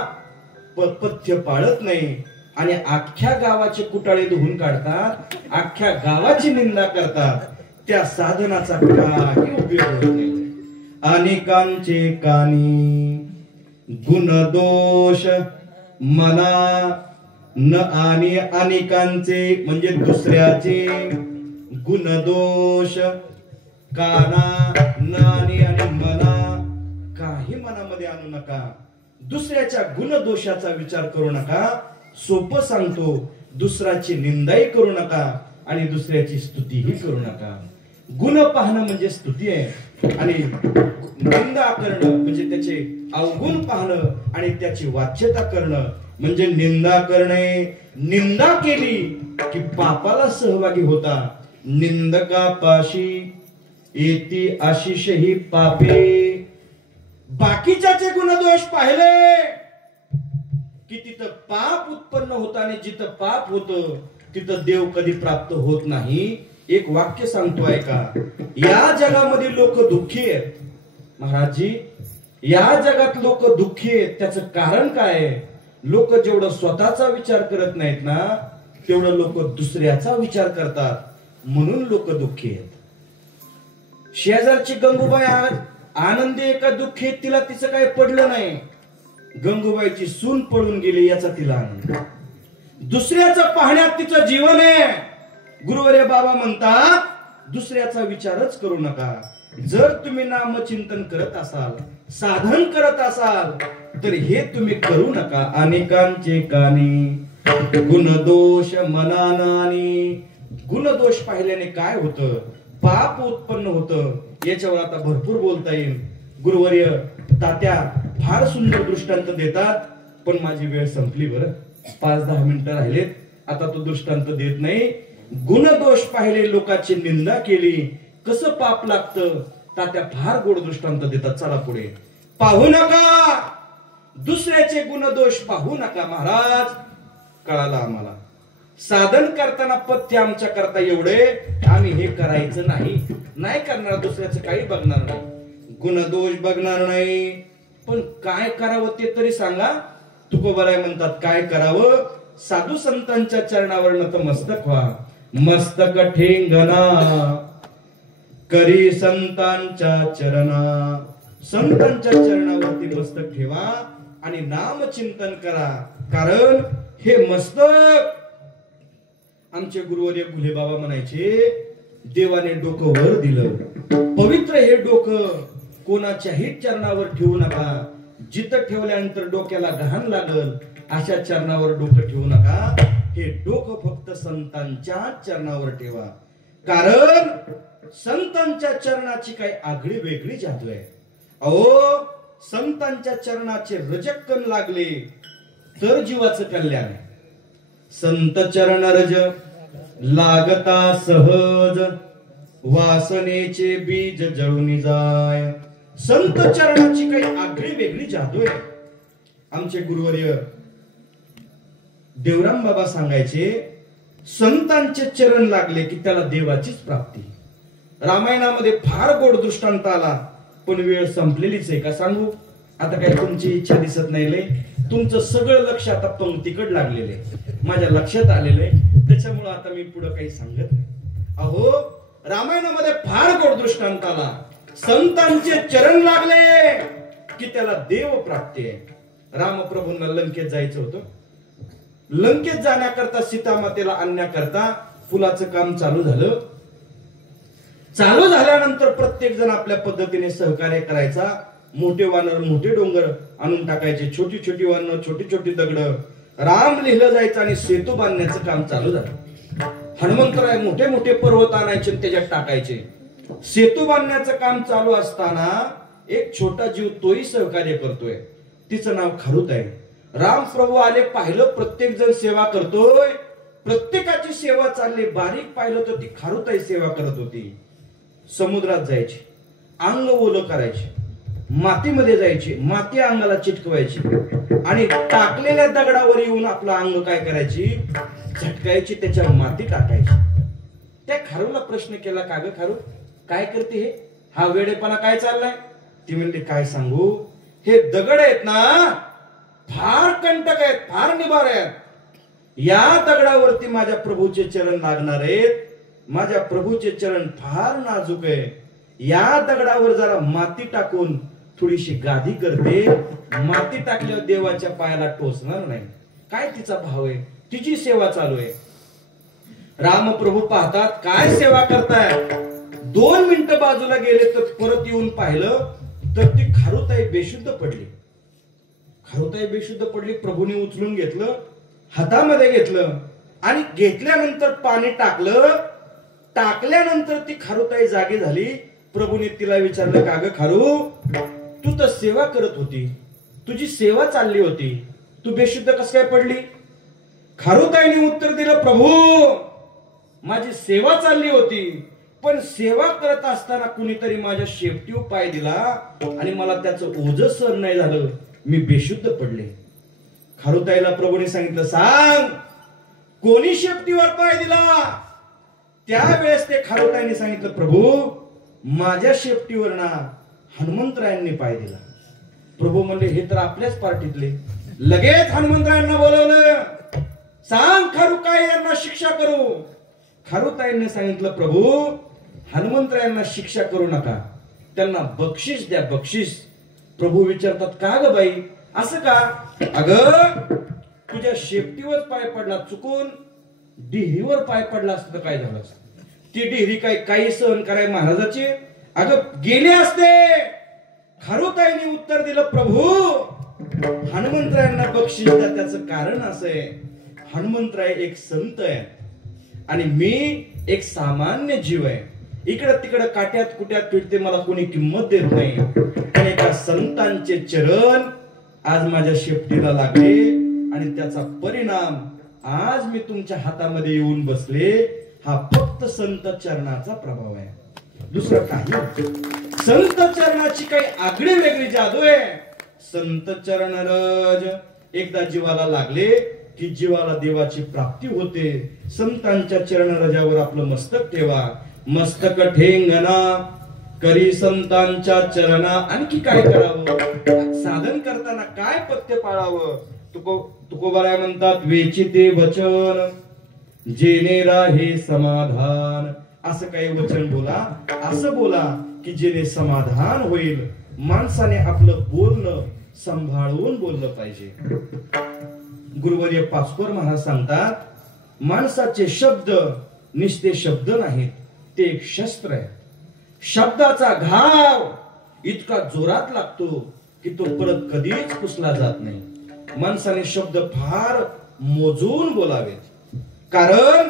पथ्य पाळत नाही. आणि अख्ख्या गावाचे कुटाळे धुवून काढतात, अख्ख्या गावाची निंदा करतात. त्या साधनाचा काही उपयोग होत नाही. अनेकांचे कानी गुण दोष मना न. आणि अनेकांचे म्हणजे दुसऱ्याचे गुण दोष काना न आणि मना काही मनामध्ये आणू नका. दुसऱ्याच्या गुण दोषाचा विचार करू नका. सोपं सांगतो, दुसऱ्याची निंदाही करू नका आणि दुसऱ्याची स्तुतीही करू नका. गुण पाहणं म्हणजे स्तुती आहे आणि निंदा करणं म्हणजे त्याचे अवगुण पाहणं आणि त्याची वाच्यता करणं म्हणजे निंदा करणे. निंदा केली की पापाला सहभागी होता. निंदकापाशी येती आशिष ही पापे. बाकीच्याचे गुणदोष पाहिले की तिथं पाप उत्पन्न होतं आणि जिथं पाप होतं तिथं देव कधी प्राप्त होत नाही. एक वाक्य सांगतो ऐका. या जगामध्ये लोक दुःखी आहेत महाराजजी. या जगात लोक दुःखी आहेत. त्याचं कारण काय आहे? लोक जेवढं स्वतःचा विचार करत नाहीत ना तेवढं लोक दुसऱ्याचा विचार करतात. म्हणून लोक दुःखी आहेत. शेजारची गंगूबाई आज आनंदी आहे का दुःखी? तिला तिचं काही पडलं नाही. गंगूबाईची सून पळून गेली याचा तिला आनंद. दुसऱ्याचं पाहण्यात तिचं जीवन आहे. गुरुवर्य बाबा म्हणतात दुसऱ्याचा विचारच करू नका. जर तुम्ही नामचिंतन करत असाल, साधन करत असाल तर हे तुम्ही करू नका. अनेकांचे कानी गुण दोष मनानानी. गुण दोष पाहिल्याने काय होतं? पाप उत्पन्न होतं, याच्यावर आता भरपूर बोलता येईल. गुरुवर्य तात्या फार सुंदर दृष्टांत देतात, पण माझी वेळ संपली. बरं 5-10 मिनिटं राहिलेत. आता तो दृष्टांत देत नाही. गुणदोष पाहिले, लोकांची निंदा केली, कसं पाप लागतं. तात्या फार गोड दृष्टांत देतात. चला पुढे. पाहू नका दुसऱ्याचे गुणदोष, पाहू नका महाराज. कळालं आम्हाला. साधन करताना पथ्य आमच्या करता एवढे, आम्ही हे करायचं नाही करणार. दुसऱ्याचं काही बघणार नाही, गुणदोष बघणार नाही. पण काय करावं ते तरी सांगा. तुकोबाराय म्हणतात काय करावं. साधू संतांच्या चरणावर नतमस्तक व्हा. मस्तक ठेंगणा करी संतांच्या चरणा. संतांच्या चरणावरती मस्तक ठेवा आणि नाम चिंतन करा. कारण हे मस्तक, आमचे गुरुवर्य गुले बाबा म्हणायचे, देवाने डोकं वर दिलं, पवित्र हे डोकं कोणाच्याही चरणावर ठेवू नका. जिथं ठेवल्यानंतर डोक्याला घाण लागल अशा चरणावर डोकं ठेवू नका. हे डोकं फक्त संतांच्या चरणावर ठेवा. कारण संतांच्या चरणाची काही आगळी वेगळी जादू आहे. अहो संतांच्या चरणाचे रजक्कन लागले तर जीवाचं कल्याण आहे. संत चरण रज लागता सहज, वासनेचे बीज जळून जाय. संत चरणाची काही आगळी वेगळी जादू आहे. आमचे गुरुवर्य देवराम बाबा सांगायचे, संतांचे चरण लागले की त्याला देवाचीच प्राप्ती. रामायणामध्ये फार गोड दृष्टांत आला, पण वेळ संपलेलीच आहे. का सांगू आता? काय तुमची इच्छा दिसत नाही लय. तुमचं सगळं लक्ष आता पंक्तीकडे लागलेलं आहे, माझ्या लक्षात आलेलं आहे. त्याच्यामुळे आता मी पुढे काही सांगत नाही. अहो रामायणामध्ये फार गोड दृष्टांत आला. संतांचे चरण लागले की त्याला देव प्राप्ती आहे. रामप्रभूंना लंकेत जायचं होतं. लंकेत जाण्याकरता सीतामातेला आणण्याकरता फुलाचं काम चालू झालं. चालू झाल्यानंतर प्रत्येक जण आपल्या पद्धतीने सहकार्य करायचा. मोठे वानर मोठे डोंगर आणून टाकायचे, छोटी छोटी वानर छोटी छोटी दगड. राम लिहिलं जायचं आणि सेतू बांधण्याचं काम चालू झालं. हनुमंतराय मोठे मोठे पर्वत आणायचे आणि त्याच्यात टाकायचे. सेतू बांधण्याचं काम चालू असताना एक छोटा जीव तोही सहकार्य करतोय. तिचं नाव खारुत आहे. राम प्रभू आले, पाहिलं प्रत्येक जण सेवा करतोय, प्रत्येकाची सेवा चालली. बारीक पाहिलं तर ती खारुताई सेवा करत होती. समुद्रात जायची, अंग ओलं करायची, मातीमध्ये जायची, माती अंगाला चिटकवायची आणि टाकलेल्या दगडावर येऊन आपलं अंग काय करायची, झटकायची, त्याच्या माती टाकायची. त्या खारूला प्रश्न केला, का ग खारू काय करते हे, हा वेडेपणा काय चाललाय? ती म्हणते काय सांगू, हे दगड आहेत ना फार कंटक आहेत, फार निबार आहेत. या दगडावरती माझ्या प्रभूचे चरण लागणार आहेत. माझ्या प्रभूचे चरण फार नाजूक आहे. या दगडावर जरा माती टाकून थोडीशी गादी करते. माती टाकल्यावर देवाच्या पायाला टोचणार नाही. काय तिचा भाव आहे, तिची सेवा चालू आहे. रामप्रभू पाहतात काय सेवा करताय. 2 मिनिटं बाजूला गेले तर परत येऊन पाहिलं तर ती खारुताई बेशुद्ध पडली. खारुताई बेशुद्ध पडली. प्रभूने उचलून घेतलं, हातामध्ये घेतलं आणि घेतल्यानंतर पाणी टाकलं. टाकल्यानंतर ती खारुताई जागी झाली. प्रभूने तिला विचारलं, का ग खारू, तू तर सेवा करत होती, तुझी सेवा चालली होती, तू बेशुद्ध कस काय पडली? खारुताईने उत्तर दिलं, प्रभू माझी सेवा चालली होती, पण सेवा करत असताना कुणीतरी माझ्या शेपटीवर पाय दिला आणि मला त्याचं ओझं सहन नाही झालं, मी बेशुद्ध पडले. खारुताईला प्रभूने सांगितलं, सांग कोणी शेपटीवर पाय दिला? त्यावेळेस ते खारुताईने सांगितलं, प्रभू माझ्या शेपटीवर ना हनुमंतरायांनी पाय दिला. प्रभू म्हणले, हे तर आपल्याच पार्टीतले. लगेच हनुमंतरायांना बोलवलं, सांग खारू काय यांना शिक्षा करू? खारुताईंनी सांगितलं, प्रभू हनुमंतरायांना शिक्षा करू नका, त्यांना बक्षीस द्या, बक्षीस. प्रभू विचारतात, का ग बाई असं का? अगं तुझ्या शेपटीवर पाय पडला, चुकून डिहीवर पाय पडला असत तर काय झालं असतं? ती डिहरी काही सहन कराय महाराजाची? अगं गेले असते. खारुताईने उत्तर दिलं, प्रभू हनुमंतरायांना बक्षीस द्या, त्याचं कारण असं आहे, हनुमंतराय एक संत आहे आणि मी एक सामान्य जीव आहे. इकडं तिकडं काट्यात कुट्यात फिरते, मला कोणी किंमत देत नाही. पण एका संतांचे चरण आज माझ्या शेपटीला लागले आणि त्याचा परिणाम आज मी तुमच्या हातामध्ये येऊन बसले. हा फक्त संत चरणाचा प्रभाव आहे, दुसरं काही. संत चरणाची काही आगळी वेगळी जादू आहे. संत चरण रज एकदा जीवाला लागले की जीवाला देवाची प्राप्ती होते. संतांच्या चरण रजावर आपलं मस्तक ठेवा. मस्तक ठेंगणा करी संतांच्या चरणा. आणखी काय करावं? साधन करताना काय पथ्य पाळावं? तुकोबाराय म्हणतात, वेचिते वचन जेने राहे समाधान. असं काही वचन बोला, असं बोला की जेणे समाधान होईल. माणसाने आपलं बोलणं सांभाळून बोललं पाहिजे. गुरुवर्य पाचपोर महाराज सांगतात, माणसाचे शब्द निस्ते शब्द नाहीत, ते एक शस्त्र आहे. शब्दाचा घाव इतका जोरात लागतो की तो परत कधीच पुसला जात नाही. माणसाने शब्द फार मोजून बोलावेत, कारण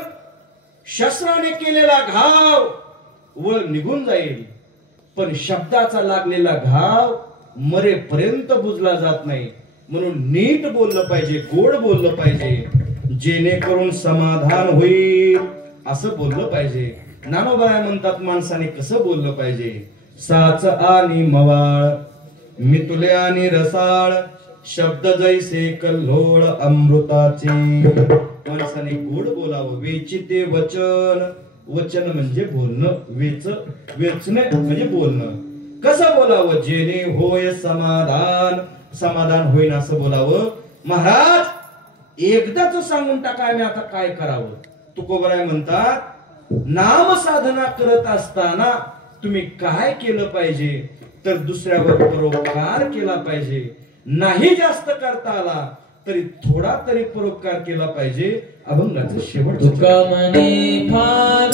शस्त्राने केलेला घाव वर निघून जाईल, पण शब्दाचा लागलेला घाव मरेपर्यंत बुजला जात नाही. म्हणून नीट बोललं पाहिजे, गोड बोललं पाहिजे, जेणेकरून समाधान होईल असं बोललं पाहिजे. नानोबाया म्हणतात, माणसाने कसं बोललं पाहिजे? साच आणि मवाळ मितुले आणि रसाळ शब्द जैसे कल्लोळ अमृताचे. माणसाने गोड बोलावं. वेचिते वचन, वचन म्हणजे बोलणं, वेचणे म्हणजे बोलणं. कसं बोलावं? जेणे होय समाधान, समाधान होईन असं बोलावं. महाराज एकदाच सांगून टाका, मी आता काय करावं? तुकोबाराय म्हणतात, नाम साधना करत असताना तुम्ही काय केलं पाहिजे? तर दुसऱ्यावर परोपकार केला पाहिजे. नाही जास्त करता आला तरी थोडा तरी परोपकार केला पाहिजे. अभंगाचं शेवट. तुका म्हणे फार,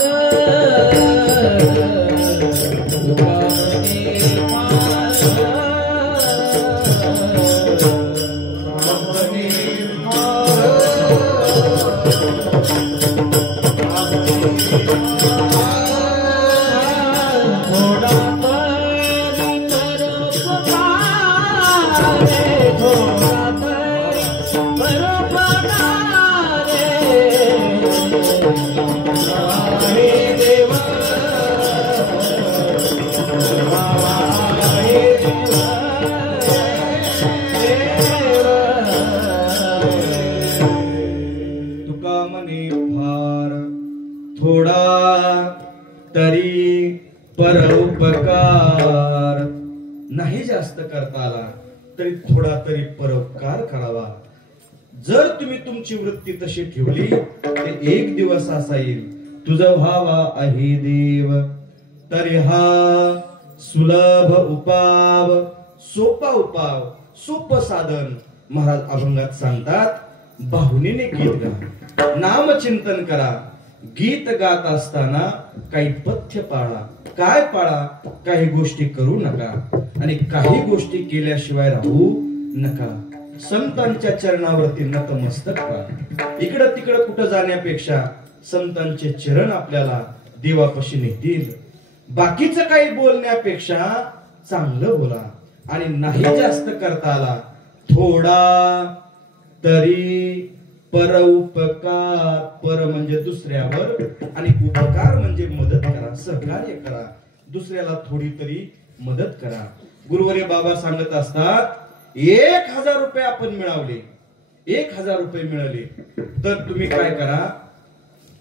तुका म्हणे फार, तरी परोपकार. नाही जास्त करता आला तरी थोडा तरी परोपकार करावा. जर तुम्ही तुमची वृत्ती तशी ठेवली तर एक दिवस असा येईल, तुझं व्हावा आहे देव. तरी हा सुलभ उपाव, सोपा उपाव, सोपं साधन. महाराज अभंगात सांगतात, बाहुनीने गीत गा, नामचिंतन करा. गीत गात असताना काही पथ्य पाळा. काय पाळा? काही गोष्टी करू नका आणि काही गोष्टी केल्याशिवाय राहू नका. संतांच्या चरणावरती नतमस्तक व्हा. इकडं तिकडं कुठं जाण्यापेक्षा संतांचे चरण आपल्याला देवापाशी नेतील. बाकीचं काही बोलण्यापेक्षा चांगलं बोला. आणि नाही जास्त करता आला थोडा तरी परोपकार. पर म्हणजे दुसऱ्यावर आणि उपकार म्हणजे मदत करा, सहकार्य करा. दुसऱ्याला थोडी तरी मदत करा. गुरुवर्य बाबा सांगत असतात, 1000 रुपये आपण मिळवले, 1000 रुपये मिळाले तर तुम्ही काय करा,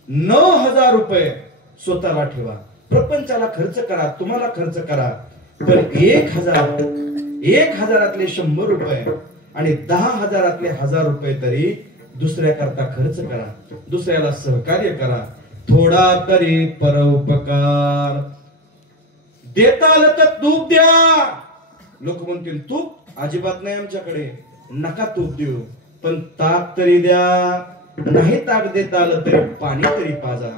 9000 रुपये स्वतःला ठेवा. प्रपंचाला खर्च करा, तुम्हाला खर्च करा. पण 1000 100 रुपये आणि 10,000 1000 रुपये तरी दुसऱ्या करता खर्च करा. दुसऱ्याला सहकार्य करा. थोडा तरी परोपकार. देता आलं तर तूप द्या. लोक म्हणतील तूप अजिबात नाही आमच्याकडे, नका तूप देऊ, पण ताक तरी द्या. नाही ताक देता आलं तरी पाणी तरी पाजा.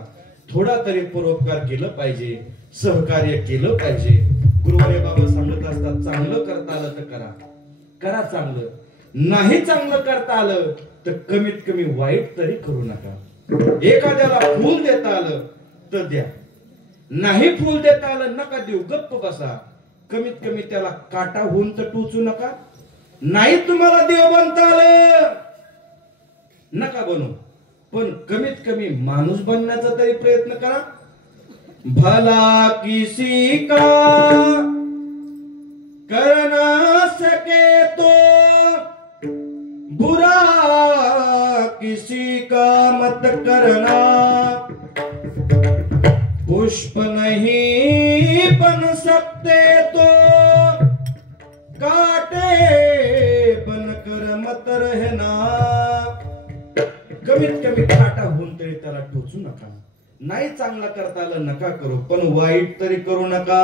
थोडा तरी परोपकार केलं पाहिजे, सहकार्य केलं पाहिजे. गुरुवर्य बाबा सांगत असतात, चांगलं करता आलं तर करा, करा चांगलं. नाही चांगलं करता आलं तर कमीत कमी वाईट तरी करू नका. एखाद्याला फूल देता आलं तर द्या, नाही फुल देता आलं नका देऊ, गप्प बसा. कमीत कमी त्याला काटा होऊन तर टोचू नका. नाही तुम्हाला देव बनता आलं नका बनू, पण कमीत कमी माणूस बनण्याचा तरी प्रयत्न करा. भला किसी का कर ना सके तो बुरा किसी का मत करना. पुष्प नहीं बन सकते तो काटे बनकर मत रहना. कमीत कमी काटा होऊन तरी त्याला टोचू नका. नाही चांगला करता आलं नका करू, पण वाईट तरी करू नका.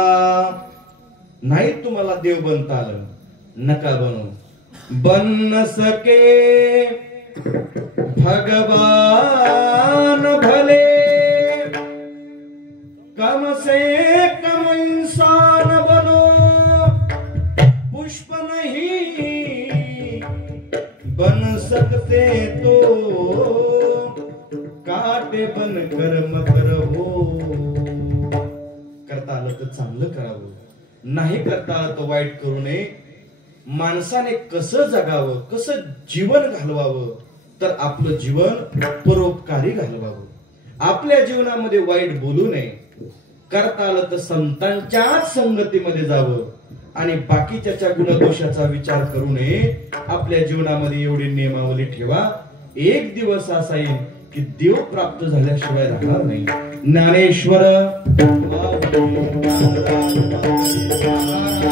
नाही तुम्हाला देव बनता आलं नका बनू. बन न सके भगवान भले कम से कम इंसान बनो. पुष्प नहीं बन सकते तो काटे बनकर मत रहो. करता आलं तर चांगलं करावं, नाही करता आलं तर वाईट करू नये. माणसाने कसं जगावं, कसं जीवन घालवावं, तर आपलं जीवन परोपकारी घालवावं. आपल्या जीवनामध्ये वाईट बोलू नये. करता आलं तर संतांच्याच संगतीमध्ये जावं आणि बाकीच्या गुणदोषाचा विचार करू नये. आपल्या जीवनामध्ये एवढी नियमावली ठेवा. एक दिवस असा येईल की देव प्राप्त झाल्याशिवाय राहणार नाही. ज्ञानेश्वर